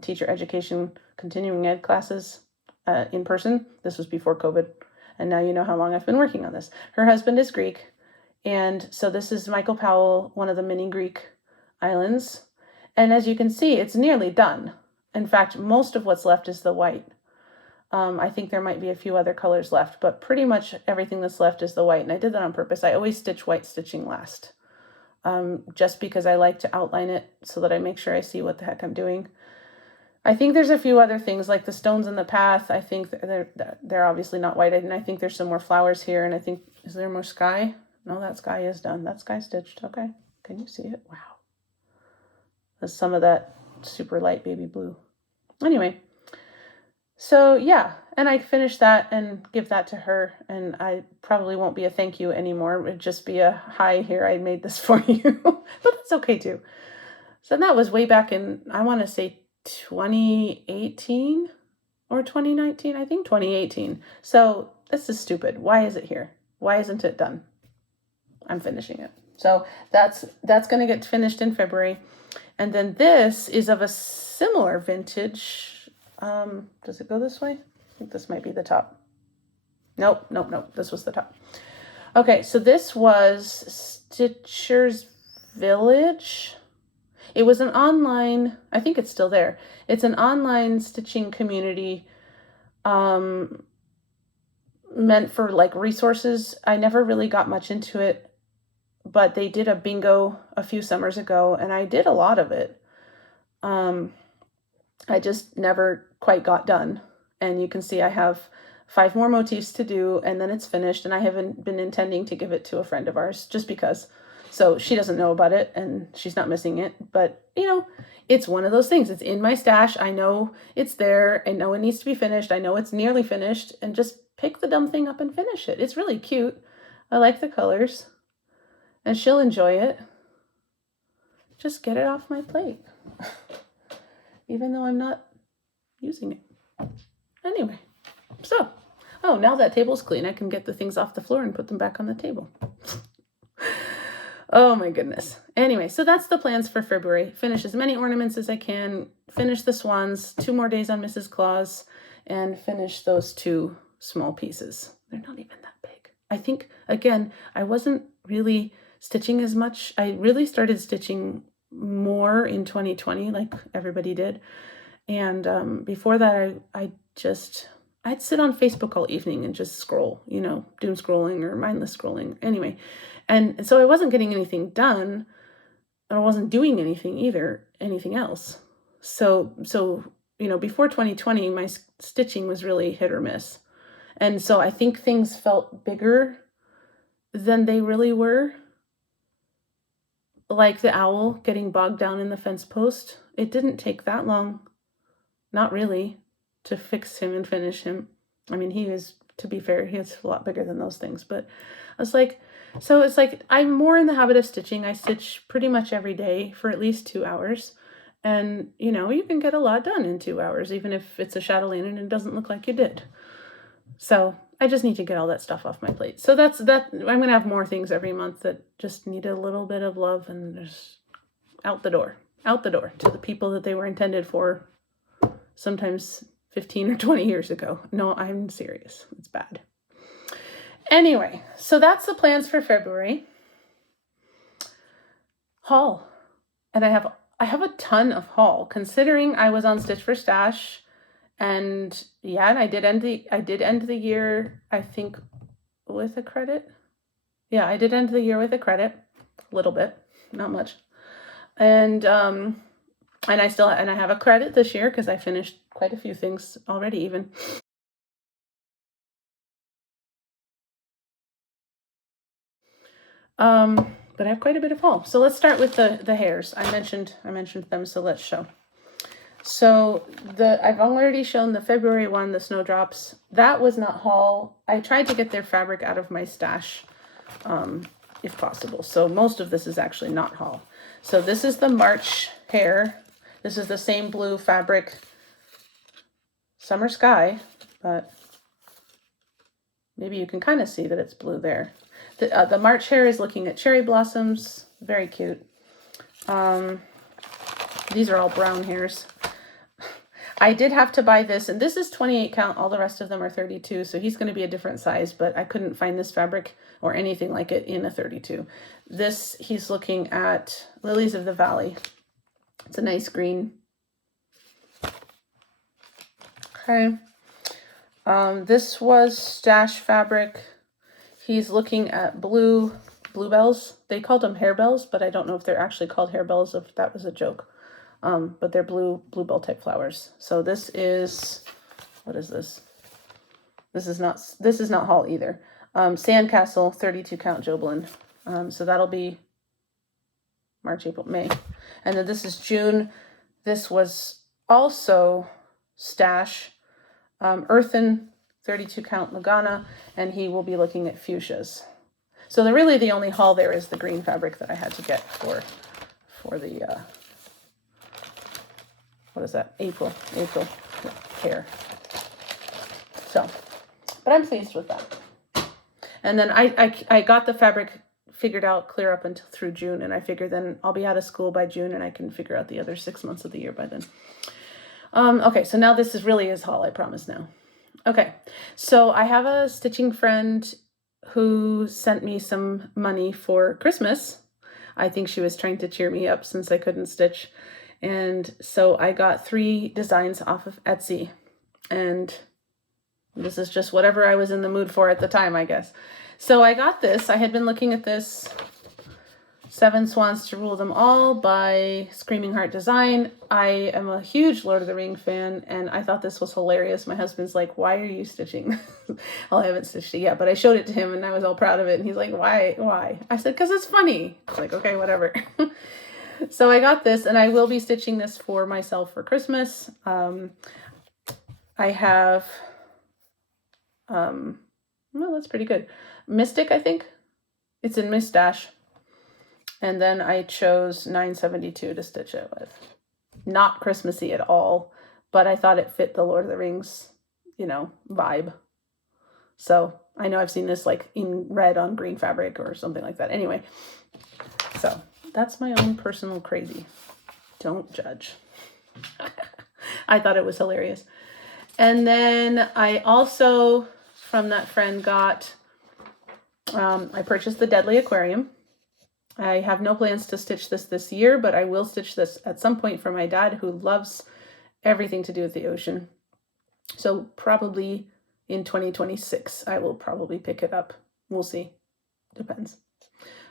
teacher education continuing ed classes in person. This was before COVID. And now you know how long I've been working on this. Her husband is Greek. And so this is Michael Powell, one of the mini Greek islands. And as you can see, it's nearly done. In fact, most of what's left is the white. I think there might be a few other colors left, but pretty much everything that's left is the white. And I did that on purpose. I always stitch white stitching last, just because I like to outline it so that I make sure I see what the heck I'm doing. I think there's a few other things like the stones in the path. I think they're obviously not white. And I think there's some more flowers here. And I think, is there more sky? No, that sky is done. That sky stitched. Okay. Can you see it? Wow. There's some of that super light baby blue. Anyway, so yeah. And I finished that and give that to her. And I probably won't be a thank you anymore. It would just be a hi, here, I made this for you. But that's okay too. So that was way back in, I want to say 2018 or 2019. I think 2018. So this is stupid. Why is it here? Why isn't it done? I'm finishing it. So that's going to get finished in February. And then this is of a similar vintage. Does it go this way? I think this might be the top. Nope. This was the top. Okay, so this was Stitcher's Village. It was an online, I think it's still there. It's an online stitching community meant for like resources. I never really got much into it, but they did a bingo a few summers ago and I did a lot of it. I just never quite got done. And you can see I have 5 more motifs to do and then it's finished, and I haven't been intending to give it to a friend of ours just because. So she doesn't know about it and she's not missing it, but you know, it's one of those things. It's in my stash. I know it's there. I know it needs to be finished. I know it's nearly finished, and just pick the dumb thing up and finish it. It's really cute. I like the colors and she'll enjoy it. Just get it off my plate, even though I'm not using it. Anyway, so, oh, now that table's clean, I can get the things off the floor and put them back on the table. Oh my goodness. Anyway, so that's the plans for February. Finish as many ornaments as I can, finish the swans, 2 more days on Mrs. Claus, and finish those 2 small pieces. They're not even that big. I think, again, I wasn't really stitching as much. I really started stitching more in 2020, like everybody did. And before that, I'd sit on Facebook all evening and just scroll, you know, doom scrolling or mindless scrolling. Anyway, and so I wasn't getting anything done, and I wasn't doing anything else. So, you know, before 2020, my stitching was really hit or miss. And so I think things felt bigger than they really were. Like the owl getting bogged down in the fence post. It didn't take that long, not really, to fix him and finish him. I mean, he is, to be fair, he is a lot bigger than those things, but I was like, so it's like, I'm more in the habit of stitching. I stitch pretty much every day for at least 2 hours. And, you know, you can get a lot done in 2 hours, even if it's a chatelaine and it doesn't look like you did. So I just need to get all that stuff off my plate. So that's that. I'm going to have more things every month that just need a little bit of love and just out the door to the people that they were intended for, sometimes 15 or 20 years ago. No, I'm serious. It's bad. Anyway, so that's the plans for February. Haul. And I have a ton of haul, considering I was on Stitch for Stash. And yeah, and I did end the year, I think, with a credit. Yeah, I did end the year with a credit. A little bit, not much. And I have a credit this year because I finished quite a few things already even. But I have quite a bit of haul. So let's start with the hairs. I mentioned them, so let's show. So I've already shown the February one, the snowdrops. That was not haul. I tried to get their fabric out of my stash if possible. So most of this is actually not haul. So this is the March hair. This is the same blue fabric, Summer Sky, but maybe you can kind of see that it's blue there. The March hair is looking at cherry blossoms. Very cute. These are all brown hairs. I did have to buy this, and this is 28 count. All the rest of them are 32, so he's going to be a different size, but I couldn't find this fabric or anything like it in a 32. This, he's looking at Lilies of the Valley. It's a nice green. Okay. This was stash fabric. He's looking at bluebells. They called them harebells, but I don't know if they're actually called harebells, if that was a joke. But they're bluebell type flowers. So this is, what is this? This is not haul either. Sandcastle, 32 count Joblin. So that'll be March, April, May. And then this is June. This was also stash, Earthen, 32 count Lagana, and he will be looking at fuchsias. So really the only haul there is the green fabric that I had to get for the, what is that? April hair. So, but I'm pleased with that. And then I got the fabric figured out clear up until through June, and I figure then I'll be out of school by June and I can figure out the other 6 months of the year by then. Okay, so now this is really his haul, I promise now. Okay, so I have a stitching friend who sent me some money for Christmas. I think she was trying to cheer me up since I couldn't stitch. And so I got 3 designs off of Etsy. And this is just whatever I was in the mood for at the time, I guess. So I got this. I had been looking at this 7 Swans to Rule Them All by Screaming Heart Design. I am a huge Lord of the Ring fan, and I thought this was hilarious. My husband's like, why are you stitching? Well, I haven't stitched it yet, but I showed it to him, and I was all proud of it. And he's like, why? I said, because it's funny. He's like, okay, whatever. So I got this, and I will be stitching this for myself for Christmas. I have, well, that's pretty good. Mystic, I think. It's in Miss Dash. And then I chose 972 to stitch it with. Not Christmassy at all, but I thought it fit the Lord of the Rings, vibe. So I know I've seen this like in red on green fabric or something like that. Anyway, so that's my own personal crazy. Don't judge. I thought it was hilarious. And then I also, from that friend, got, I purchased the Deadly Aquarium. I have no plans to stitch this year, but I will stitch this at some point for my dad, who loves everything to do with the ocean. So probably in 2026, I will probably pick it up. We'll see. Depends.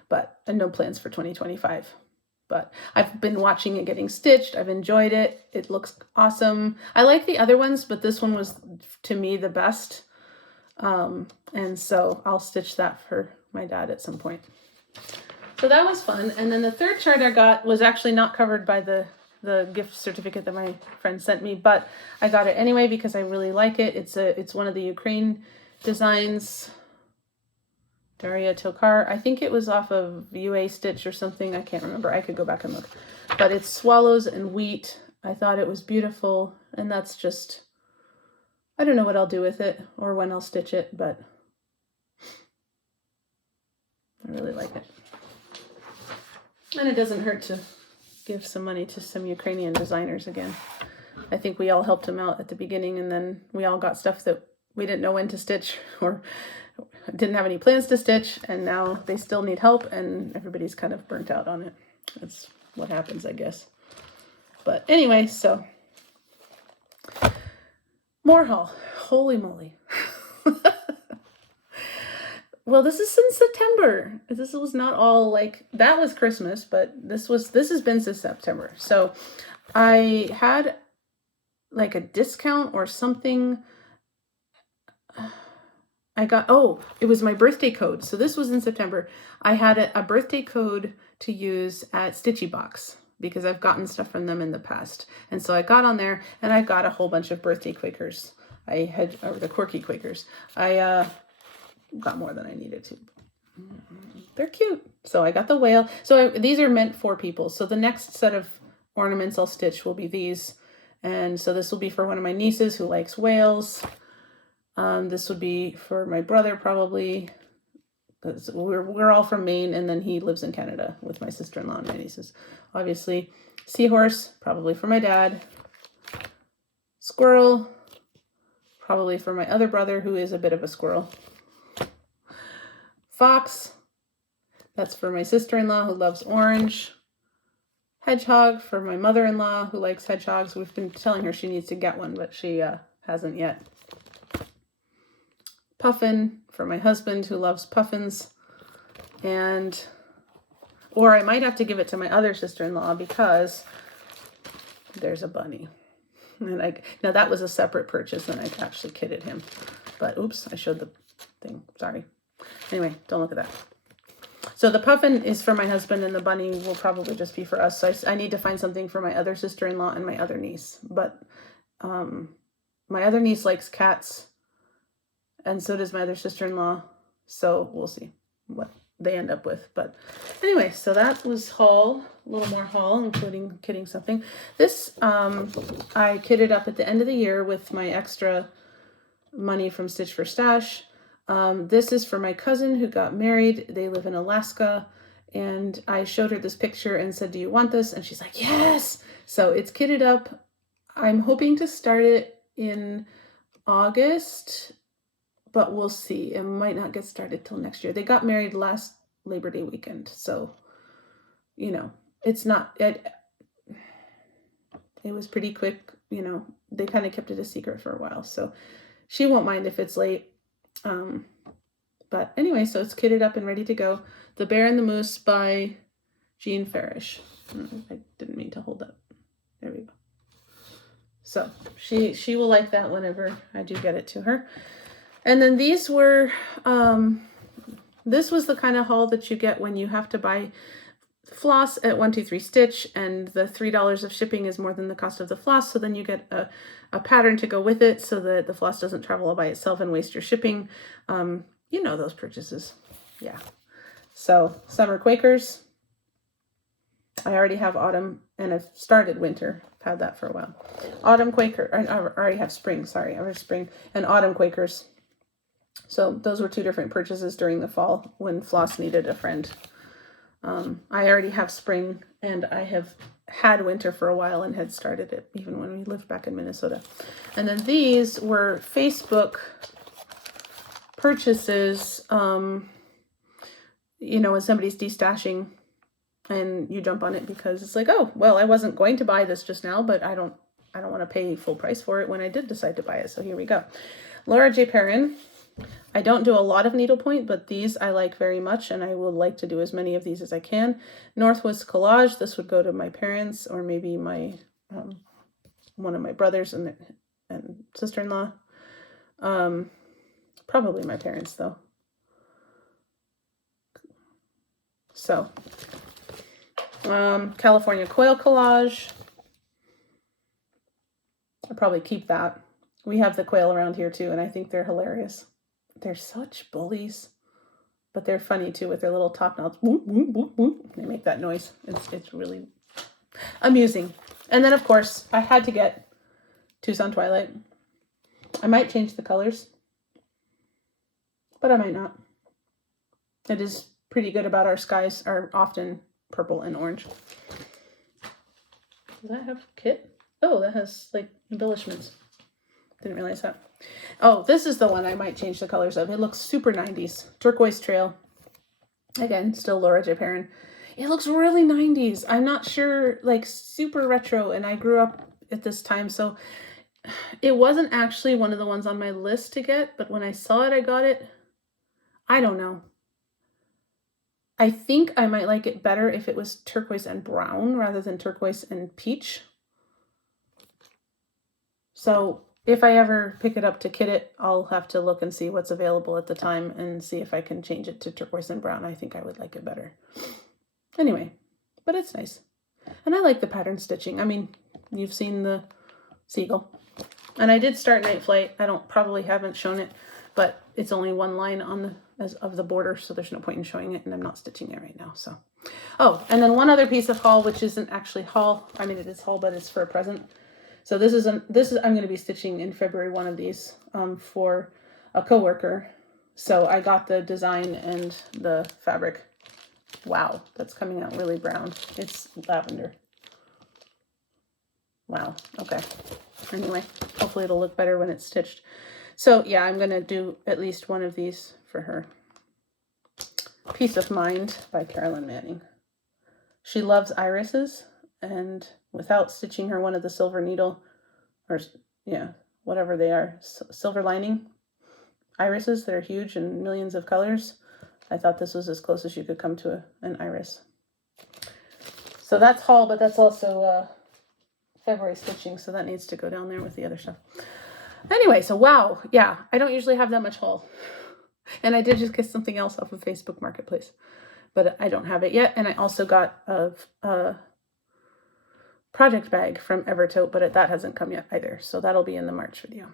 But no plans for 2025. But I've been watching it getting stitched. I've enjoyed it. It looks awesome. I like the other ones, but this one was, to me, the best. And so I'll stitch that for my dad at some point. So that was fun. And then the third chart I got was actually not covered by the gift certificate that my friend sent me, but I got it anyway because I really like it. It's one of the Ukraine designs, Daria Tokar. I think it was off of UA Stitch or something. I can't remember. I could go back and look. But it's swallows and wheat. I thought it was beautiful, and that's just, I don't know what I'll do with it or when I'll stitch it, but I really like it. And it doesn't hurt to give some money to some Ukrainian designers again. I think we all helped them out at the beginning, and then we all got stuff that we didn't know when to stitch or didn't have any plans to stitch, and now they still need help, and everybody's kind of burnt out on it. That's what happens, I guess. But anyway, so more haul. Holy moly. Well, this is since September. This was not all like, that was Christmas, but this has been since September. So I had like a discount or something. I got, it was my birthday code. So this was in September. I had a birthday code to use at Stitchy Box because I've gotten stuff from them in the past. And so I got on there and I got a whole bunch of birthday Quakers. I had, or the Quirky Quakers. I got more than I needed to. They're cute. So I got the whale. So these are meant for people. So the next set of ornaments I'll stitch will be these. And so this will be for one of my nieces who likes whales. This would be for my brother probably. We're all from Maine, and then he lives in Canada with my sister-in-law and my nieces. Obviously, seahorse, probably for my dad. Squirrel, probably for my other brother, who is a bit of a squirrel. Fox, that's for my sister-in-law who loves orange. Hedgehog for my mother-in-law who likes hedgehogs. We've been telling her she needs to get one, but she hasn't yet. Puffin for my husband who loves puffins. Or I might have to give it to my other sister-in-law because there's a bunny. Now that was a separate purchase and I actually kidded him. But oops, I showed the thing. Sorry. Anyway, don't look at that. So the puffin is for my husband and the bunny will probably just be for us. So I need to find something for my other sister-in-law and my other niece. But my other niece likes cats and so does my other sister-in-law. So we'll see what they end up with. But anyway, so that was haul, a little more haul, including kitting something. This I kitted up at the end of the year with my extra money from Stitch for Stash. This is for my cousin who got married. They live in Alaska. And I showed her this picture and said, do you want this? And she's like, yes. So it's kitted up. I'm hoping to start it in August, but we'll see. It might not get started till next year. They got married last Labor Day weekend. So, you know, it's not, it was pretty quick. You know, they kind of kept it a secret for a while. So she won't mind if it's late. But anyway, so it's kitted up and ready to go. The Bear and the Moose by Jean Farish. I didn't mean to hold that. There we go. So she will like that whenever I do get it to her. And then these were, this was the kind of haul that you get when you have to buy floss at 123 Stitch and the $3 of shipping is more than the cost of the floss. So then you get a pattern to go with it so that the floss doesn't travel all by itself and waste your shipping. You know those purchases. Yeah. So summer Quakers. I already have autumn and I've started winter. I've had that for a while. Autumn Quaker, I already have spring, sorry. I have spring and autumn Quakers. So those were two different purchases during the fall when Floss needed a friend. I already have spring and I have had winter for a while and had started it even when we lived back in Minnesota. And then these were Facebook purchases, you know, when somebody's destashing and you jump on it because it's like, oh, well, I wasn't going to buy this just now, but I don't want to pay full price for it when I did decide to buy it. So here we go. Laura J. Perrin. I don't do a lot of needlepoint, but these I like very much, and I would like to do as many of these as I can. Northwoods Collage, this would go to my parents, or maybe my one of my brothers and sister-in-law. Probably my parents, though. So, California Quail Collage. I'll probably keep that. We have the quail around here, too, and I think they're hilarious. They're such bullies, but they're funny too with their little top knots. Whoop, whoop, whoop, whoop. They make that noise. It's really amusing. And then, of course, I had to get Tucson Twilight. I might change the colors, but I might not. It is pretty good about our skies are often purple and orange. Does that have kit? Oh, that has like embellishments. Didn't realize that. Oh, this is the one I might change the colors of. It looks super 90s. Turquoise Trail. Again, still Laura J. Perrin. It looks really 90s. I'm not sure, like super retro, and I grew up at this time, so it wasn't actually one of the ones on my list to get, but when I saw it, I got it. I don't know. I think I might like it better if it was turquoise and brown rather than turquoise and peach. So if I ever pick it up to kit it, I'll have to look and see what's available at the time and see if I can change it to turquoise and brown. I think I would like it better. Anyway, but it's nice. And I like the pattern stitching. I mean, you've seen the seagull. And I did start Night Flight. I probably haven't shown it. but it's only one line on the of the border, so there's no point in showing it, and I'm not stitching it right now. So, oh, and then one other piece of haul, which isn't actually haul. I mean, it is haul, but it's for a present. So this is I'm going to be stitching in February one of these for a coworker. So I got the design and the fabric. Wow, that's coming out really brown. It's lavender. Wow, okay. Anyway, hopefully it'll look better when it's stitched. So yeah, I'm going to do at least one of these for her. Peace of Mind by Carolyn Manning. She loves irises, and without stitching her one of the silver needle, or yeah, whatever they are, silver lining irises that are huge and millions of colors, I thought this was as close as you could come to an iris. So that's haul, but that's also February stitching, so that needs to go down there with the other stuff. Anyway, so wow, yeah, I don't usually have that much haul. And I did just get something else off of Facebook Marketplace, but I don't have it yet. And I also got a project bag from Evertote, but that hasn't come yet either. So that'll be in the March video.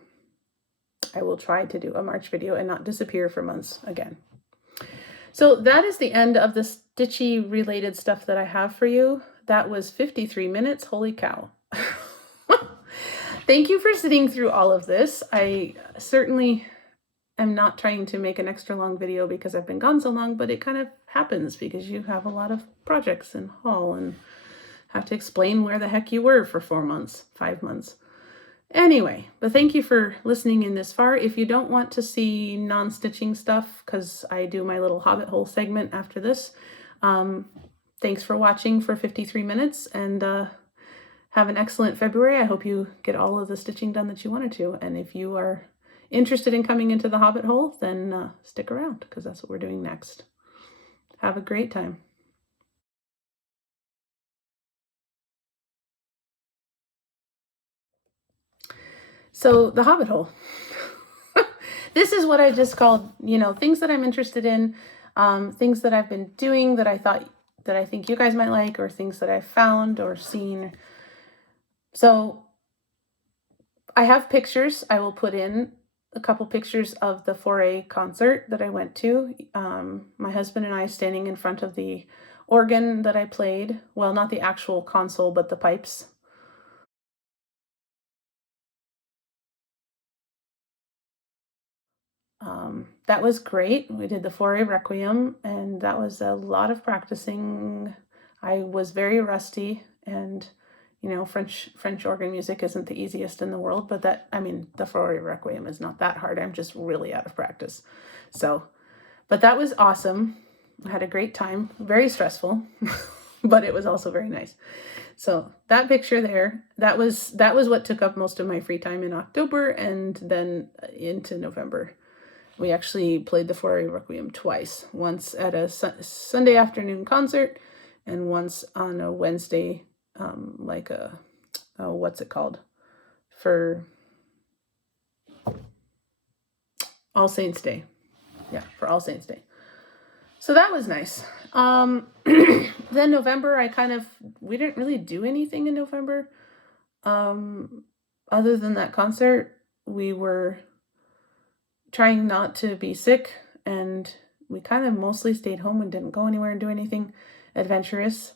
I will try to do a March video and not disappear for months again. So that is the end of the stitchy related stuff that I have for you. That was 53 minutes. Holy cow. Thank you for sitting through all of this. I certainly am not trying to make an extra long video because I've been gone so long, but it kind of happens because you have a lot of projects and haul and have to explain where the heck you were for 4 months, 5 months. Anyway, but thank you for listening in this far. If you don't want to see non-stitching stuff, because I do my little Hobbit hole segment after this, thanks for watching for 53 minutes, and have an excellent February. I hope you get all of the stitching done that you wanted to. And if you are interested in coming into the Hobbit hole, then stick around, because that's what we're doing next. Have a great time. So the Hobbit hole. This is what I just called, things that I'm interested in, things that I've been doing that I think you guys might like, or things that I've found or seen. So I have pictures. I will put in a couple pictures of the 4A concert that I went to. My husband and I standing in front of the organ that I played. Well, not the actual console, but the pipes. That was great. We did the 4A Requiem, and that was a lot of practicing. I was very rusty, and French organ music isn't the easiest in the world, but the 4A Requiem is not that hard. I'm just really out of practice. So, but that was awesome. I had a great time. Very stressful, but it was also very nice. So that picture there, that was what took up most of my free time in October, and then into November. We actually played the 4A Requiem twice, once at a Sunday afternoon concert and once on a Wednesday, what's it called? For All Saints Day. Yeah, for All Saints Day. So that was nice. Then November, we didn't really do anything in November. Other than that concert, we were trying not to be sick, and we kind of mostly stayed home and didn't go anywhere and do anything adventurous.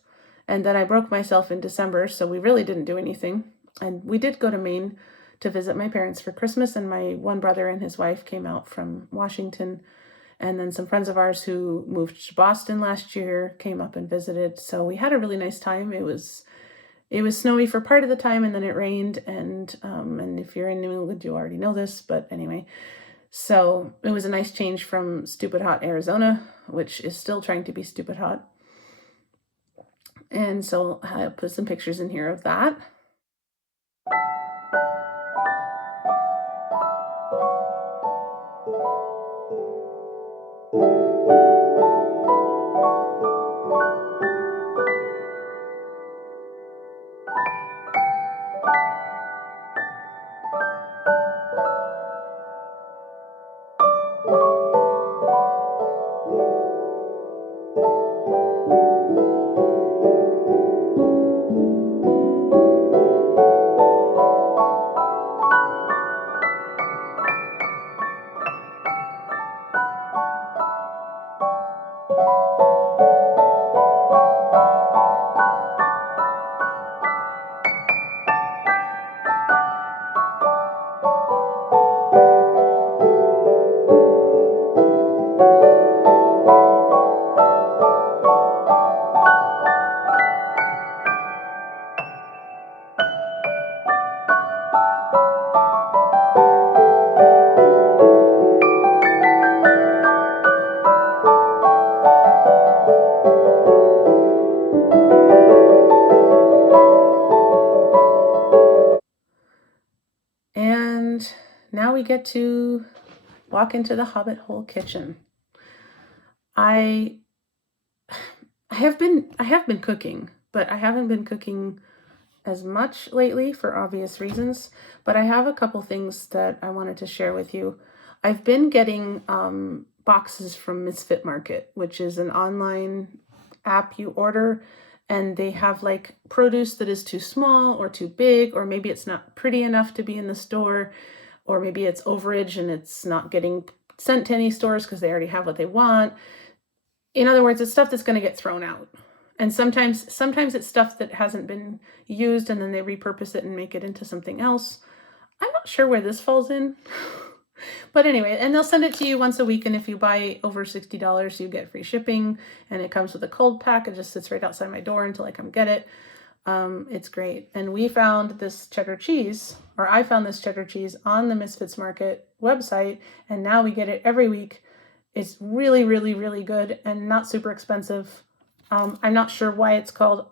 And then I broke myself in December, so we really didn't do anything. And we did go to Maine to visit my parents for Christmas, and my one brother and his wife came out from Washington, and then some friends of ours who moved to Boston last year came up and visited. So we had a really nice time. It was snowy for part of the time, and then it rained, and if you're in New England, you already know this, but anyway. So it was a nice change from stupid hot Arizona, which is still trying to be stupid hot. And so I put some pictures in here of that. we get to walk into the Hobbit hole kitchen. I have been cooking, but I haven't been cooking as much lately for obvious reasons, but I have a couple things that I wanted to share with you. I've been getting boxes from Misfit Market, which is an online app you order, and they have like produce that is too small or too big, or maybe it's not pretty enough to be in the store, or maybe it's overage and it's not getting sent to any stores because they already have what they want. In other words, it's stuff that's going to get thrown out. And sometimes it's stuff that hasn't been used and then they repurpose it and make it into something else. I'm not sure where this falls in. But anyway, and they'll send it to you once a week, and if you buy over $60, you get free shipping, and it comes with a cold pack. It just sits right outside my door until I come get it. It's great. And we found this cheddar cheese, or I found this cheddar cheese on the Misfits Market website, and now we get it every week. It's really, really, really good and not super expensive. I'm not sure why it's called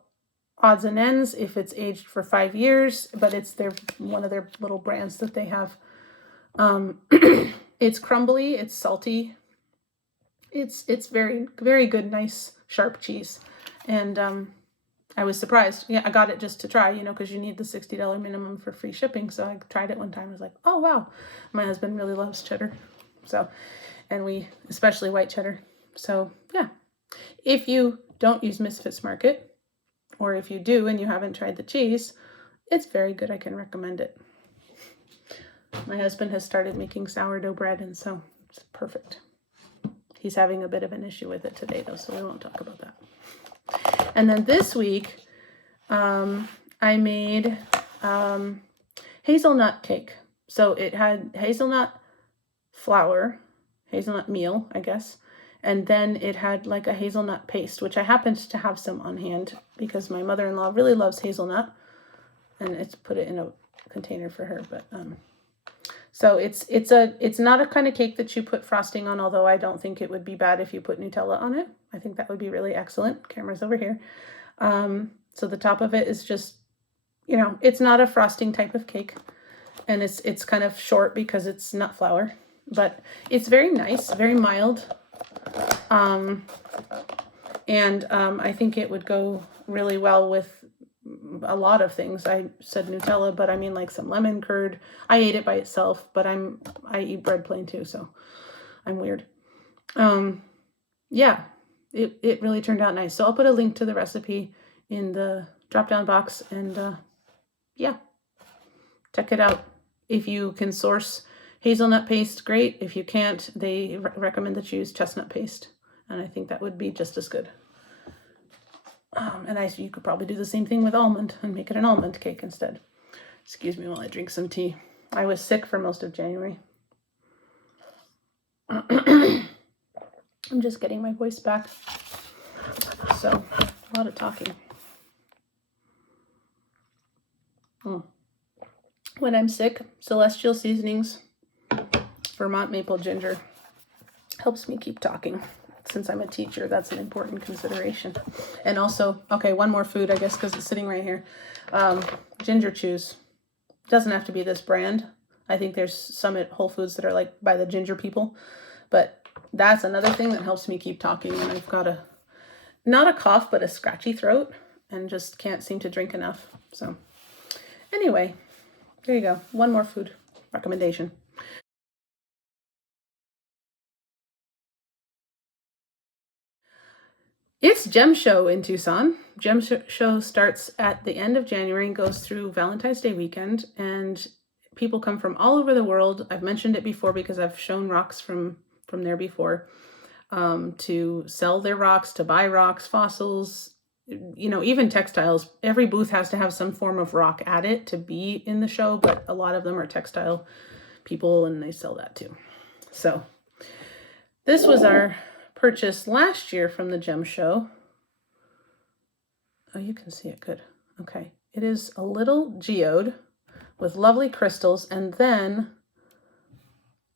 Odds and Ends if it's aged for 5 years, but it's one of their little brands that they have. It's crumbly, it's salty, it's very, very good, nice, sharp cheese. And I was surprised. Yeah, I got it just to try, because you need the $60 minimum for free shipping. So I tried it one time. I was like, oh, wow. My husband really loves cheddar. And we, especially white cheddar. So yeah, if you don't use Misfits Market, or if you do and you haven't tried the cheese, it's very good. I can recommend it. My husband has started making sourdough bread, and so it's perfect. He's having a bit of an issue with it today, though, so we won't talk about that. And then this week, I made hazelnut cake. So it had hazelnut flour, hazelnut meal, I guess, and then it had like a hazelnut paste, which I happened to have some on hand because my mother-in-law really loves hazelnut, and it's put it in a container for her, but so it's not a kind of cake that you put frosting on, although I don't think it would be bad if you put Nutella on it. I think that would be really excellent. Camera's over here. So the top of it is just, it's not a frosting type of cake, and it's kind of short because it's nut flour, but it's very nice, very mild. And I think it would go really well with a lot of things. I said Nutella, but I mean like some lemon curd. I ate it by itself, but I eat bread plain too, so I'm weird. Yeah, it really turned out nice. So I'll put a link to the recipe in the drop-down box, and yeah, check it out. If you can source hazelnut paste, great. If you can't, they recommend that you use chestnut paste, and I think that would be just as good. And you could probably do the same thing with almond and make it an almond cake instead. Excuse me while I drink some tea. I was sick for most of January. I'm just getting my voice back. So, a lot of talking. When I'm sick, Celestial Seasonings Vermont Maple Ginger helps me keep talking. Since I'm a teacher, that's an important consideration. And also, okay, one more food, I guess, because it's sitting right here. Ginger chews. Doesn't have to be this brand. I think there's some at Whole Foods that are like by the ginger people. But that's another thing that helps me keep talking when I've got not a cough, but a scratchy throat and just can't seem to drink enough. So anyway, there you go. One more food recommendation. It's Gem Show in Tucson. Gem Show starts at the end of January and goes through Valentine's Day weekend, and people come from all over the world. I've mentioned it before because I've shown rocks from there before, to sell their rocks, to buy rocks, fossils, even textiles. Every booth has to have some form of rock at it to be in the show, but a lot of them are textile people, and they sell that too. So this was our purchase last year from the Gem Show. Oh, you can see it good. Okay. It is a little geode with lovely crystals, and then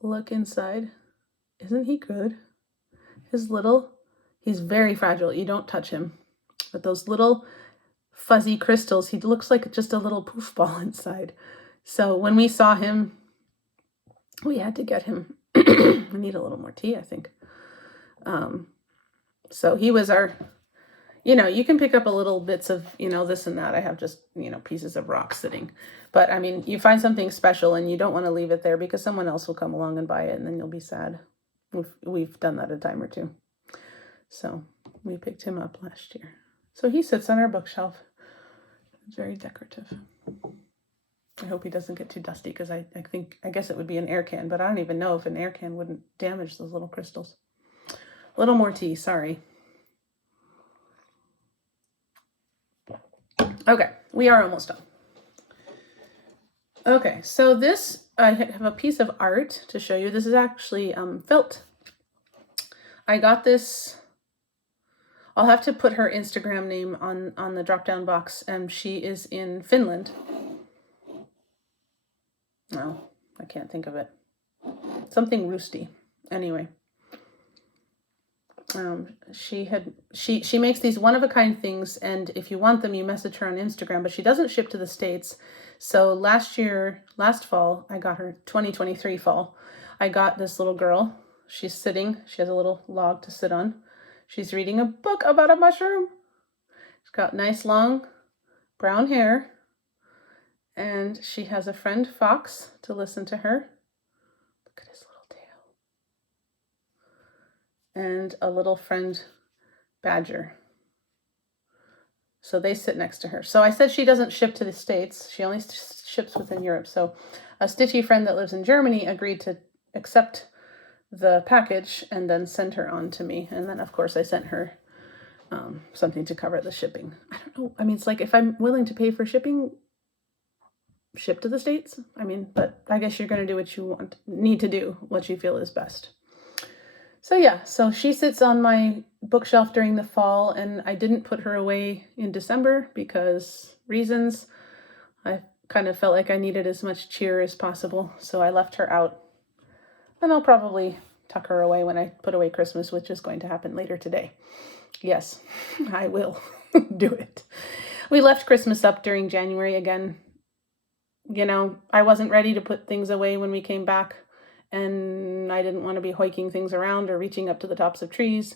look inside. Isn't he good? He's very fragile. You don't touch him. But those little fuzzy crystals, he looks like just a little poof ball inside. So when we saw him we had to get him, I need a little more tea, I think. So he was our, you can pick up a little bits of, this and that. I have just, pieces of rock sitting. But I mean, you find something special and you don't want to leave it there because someone else will come along and buy it and then you'll be sad. We've done that a time or two. So we picked him up last year. So he sits on our bookshelf. It's very decorative. I hope he doesn't get too dusty because I guess it would be an air can, but I don't even know if an air can wouldn't damage those little crystals. A little more tea, sorry. Okay, we are almost done. Okay, so this, I have a piece of art to show you. This is actually felt. I got this, I'll have to put her Instagram name on the drop-down box, and she is in Finland. No, I can't think of it. Something roosty. Anyway. She makes these one-of-a-kind things, and if you want them, you message her on Instagram, but she doesn't ship to the States. So last fall, I got her 2023 fall. I got this little girl. She's sitting. She has a little log to sit on. She's reading a book about a mushroom. She's got nice long brown hair, and she has a friend fox to listen to her. Look at his little tail. And a little friend badger. So they sit next to her. So I said she doesn't ship to the States. She only ships within Europe. So a stitchy friend that lives in Germany agreed to accept the package and then send her on to me. And then, of course, I sent her something to cover the shipping. I don't know. I mean, it's like if I'm willing to pay for shipping, ship to the States. I mean, but I guess you're going to do what you need to do, what you feel is best. So yeah, so she sits on my bookshelf during the fall, and I didn't put her away in December because reasons. I kind of felt like I needed as much cheer as possible, so I left her out. And I'll probably tuck her away when I put away Christmas, which is going to happen later today. Yes, I will do it. We left Christmas up during January again. I wasn't ready to put things away when we came back. And I didn't want to be hoiking things around or reaching up to the tops of trees.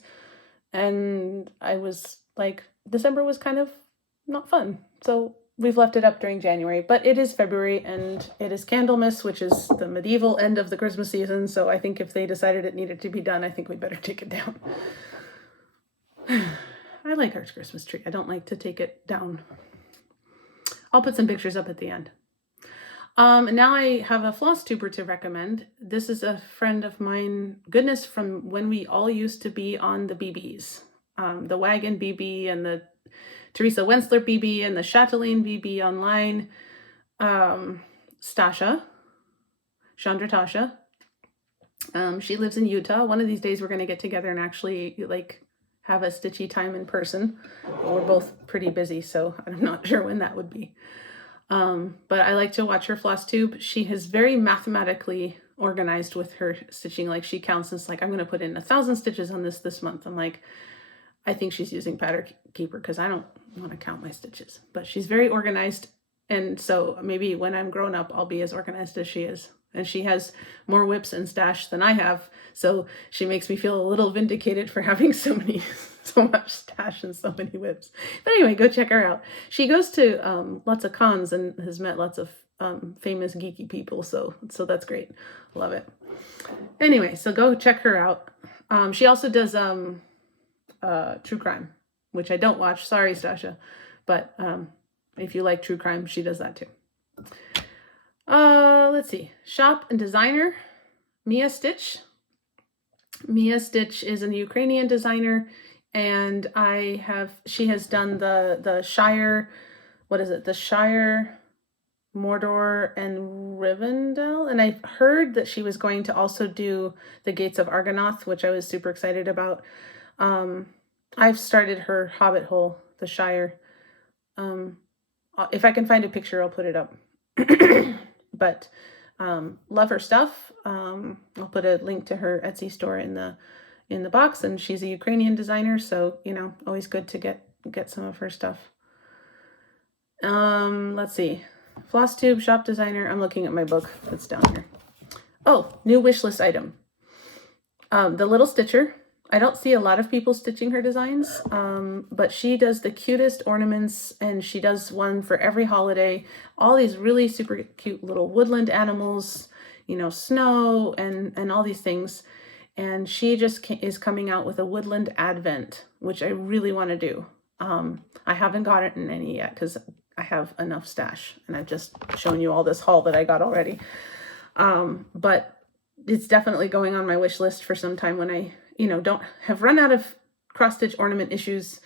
And I was like, December was kind of not fun. So we've left it up during January. But it is February, and it is Candlemas, which is the medieval end of the Christmas season. So I think if they decided it needed to be done, I think we better take it down. I like our Christmas tree. I don't like to take it down. I'll put some pictures up at the end. Now I have a Flosstuber to recommend. This is a friend of mine, goodness, from when we all used to be on the BBs. The Wagon BB and the Teresa Wensler BB and the Chatelaine BB online. Chandra Tasha. She lives in Utah. One of these days we're going to get together and actually have a stitchy time in person. We're both pretty busy, so I'm not sure when that would be. But I like to watch her Flosstube. She is very mathematically organized with her stitching. Like she counts and it's like, I'm going to put in 1,000 stitches on this month. I'm like, I think she's using Pattern Keeper because I don't want to count my stitches, but she's very organized. And so maybe when I'm grown up, I'll be as organized as she is. And she has more whips and stash than I have. So she makes me feel a little vindicated for having so much stash and so many whips. But anyway, go check her out. She goes to lots of cons and has met lots of famous geeky people. So that's great. Love it. Anyway, so go check her out. She also does true crime, which I don't watch. Sorry, Stasha. But if you like true crime, she does that too. Let's see. Shop and designer, Mia Stitch. Mia Stitch is a Ukrainian designer, and she has done the Shire, what is it? The Shire, Mordor, and Rivendell. And I heard that she was going to also do the Gates of Argonath, which I was super excited about. I've started her Hobbit hole, the Shire. If I can find a picture, I'll put it up. But love her stuff. I'll put a link to her Etsy store in the box, and she's a Ukrainian designer, so always good to get some of her stuff. Let's see. Flosstube, shop designer. I'm looking at my book that's down here. Oh, new wish list item. The little stitcher. I don't see a lot of people stitching her designs, but she does the cutest ornaments, and she does one for every holiday. All these really super cute little woodland animals, you know, snow and all these things. And she just is coming out with a woodland advent, which I really want to do. I haven't gotten any yet because I have enough stash, and I've just shown you all this haul that I got already. But it's definitely going on my wish list for some time when I, you know, don't have run out of cross stitch ornament issues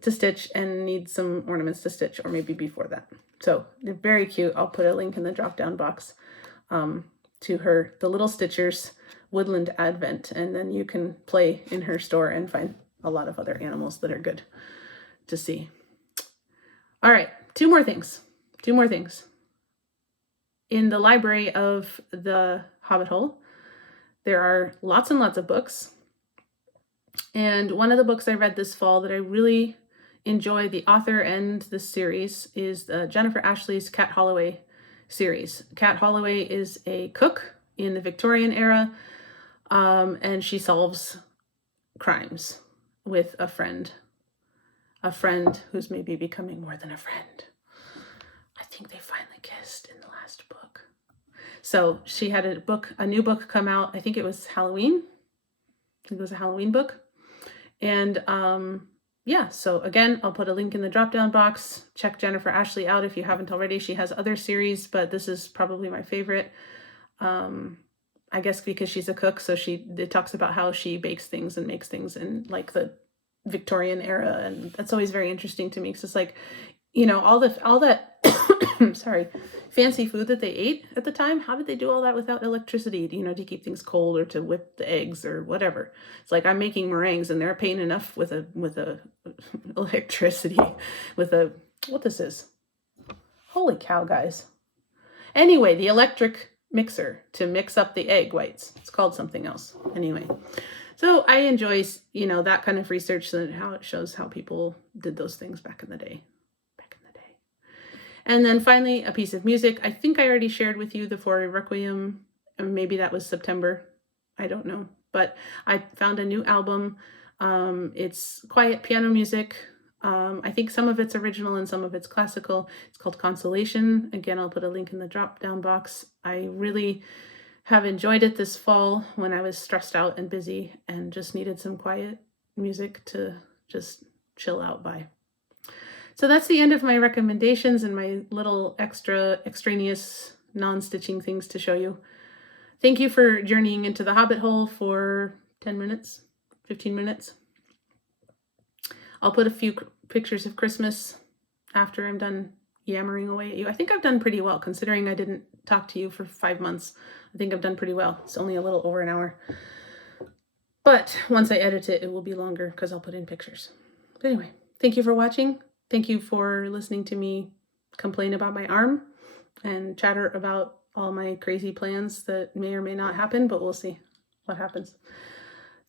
to stitch and need some ornaments to stitch, or maybe before that. So they're very cute. I'll put a link in the drop down box to her, the Little Stitchers Woodland Advent, and then you can play in her store and find a lot of other animals that are good to see. All right, two more things. In the library of the Hobbit Hole, there are lots and lots of books. And one of the books I read this fall that I really enjoy, the author and the series, is Jennifer Ashley's Cat Holloway series. Cat Holloway is a cook in the Victorian era, and she solves crimes with a friend who's maybe becoming more than a friend. I think they finally kissed in the last book. So she had a new book come out. I think it was Halloween. I think it was a Halloween book. And yeah, so again, I'll put a link in the drop-down box. Check Jennifer Ashley out if you haven't already. She has other series, but this is probably my favorite. I guess because she's a cook, so it talks about how she bakes things and makes things in like the Victorian era, and that's always very interesting to me, because it's like, you know, all that sorry, fancy food that they ate at the time, how did they do all that without electricity, you know, to keep things cold or to whip the eggs or whatever? It's like I'm making meringues and they're a pain enough with a electricity, with a, what this is. Holy cow, guys. Anyway, the electric mixer to mix up the egg whites. It's called something else. Anyway, so I enjoy, you know, that kind of research and how it shows how people did those things back in the day. And then finally, a piece of music. I think I already shared with you the Fauré Requiem. Maybe that was September. I don't know. But I found a new album. It's quiet piano music. I think some of it's original and some of it's classical. It's called Consolation. Again, I'll put a link in the drop-down box. I really have enjoyed it this fall when I was stressed out and busy and just needed some quiet music to just chill out by. So that's the end of my recommendations and my little extraneous non-stitching things to show you. Thank you for journeying into the Hobbit Hole for 10 minutes, 15 minutes. I'll put a few pictures of Christmas after I'm done yammering away at you. I think I've done pretty well, considering I didn't talk to you for 5 months. I think I've done pretty well. It's only a little over an hour. But once I edit it, it will be longer because I'll put in pictures. But anyway, thank you for watching. Thank you for listening to me complain about my arm and chatter about all my crazy plans that may or may not happen, but we'll see what happens.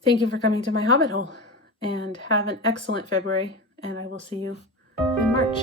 Thank you for coming to my Hobbit Hole, and have an excellent February, and I will see you in March.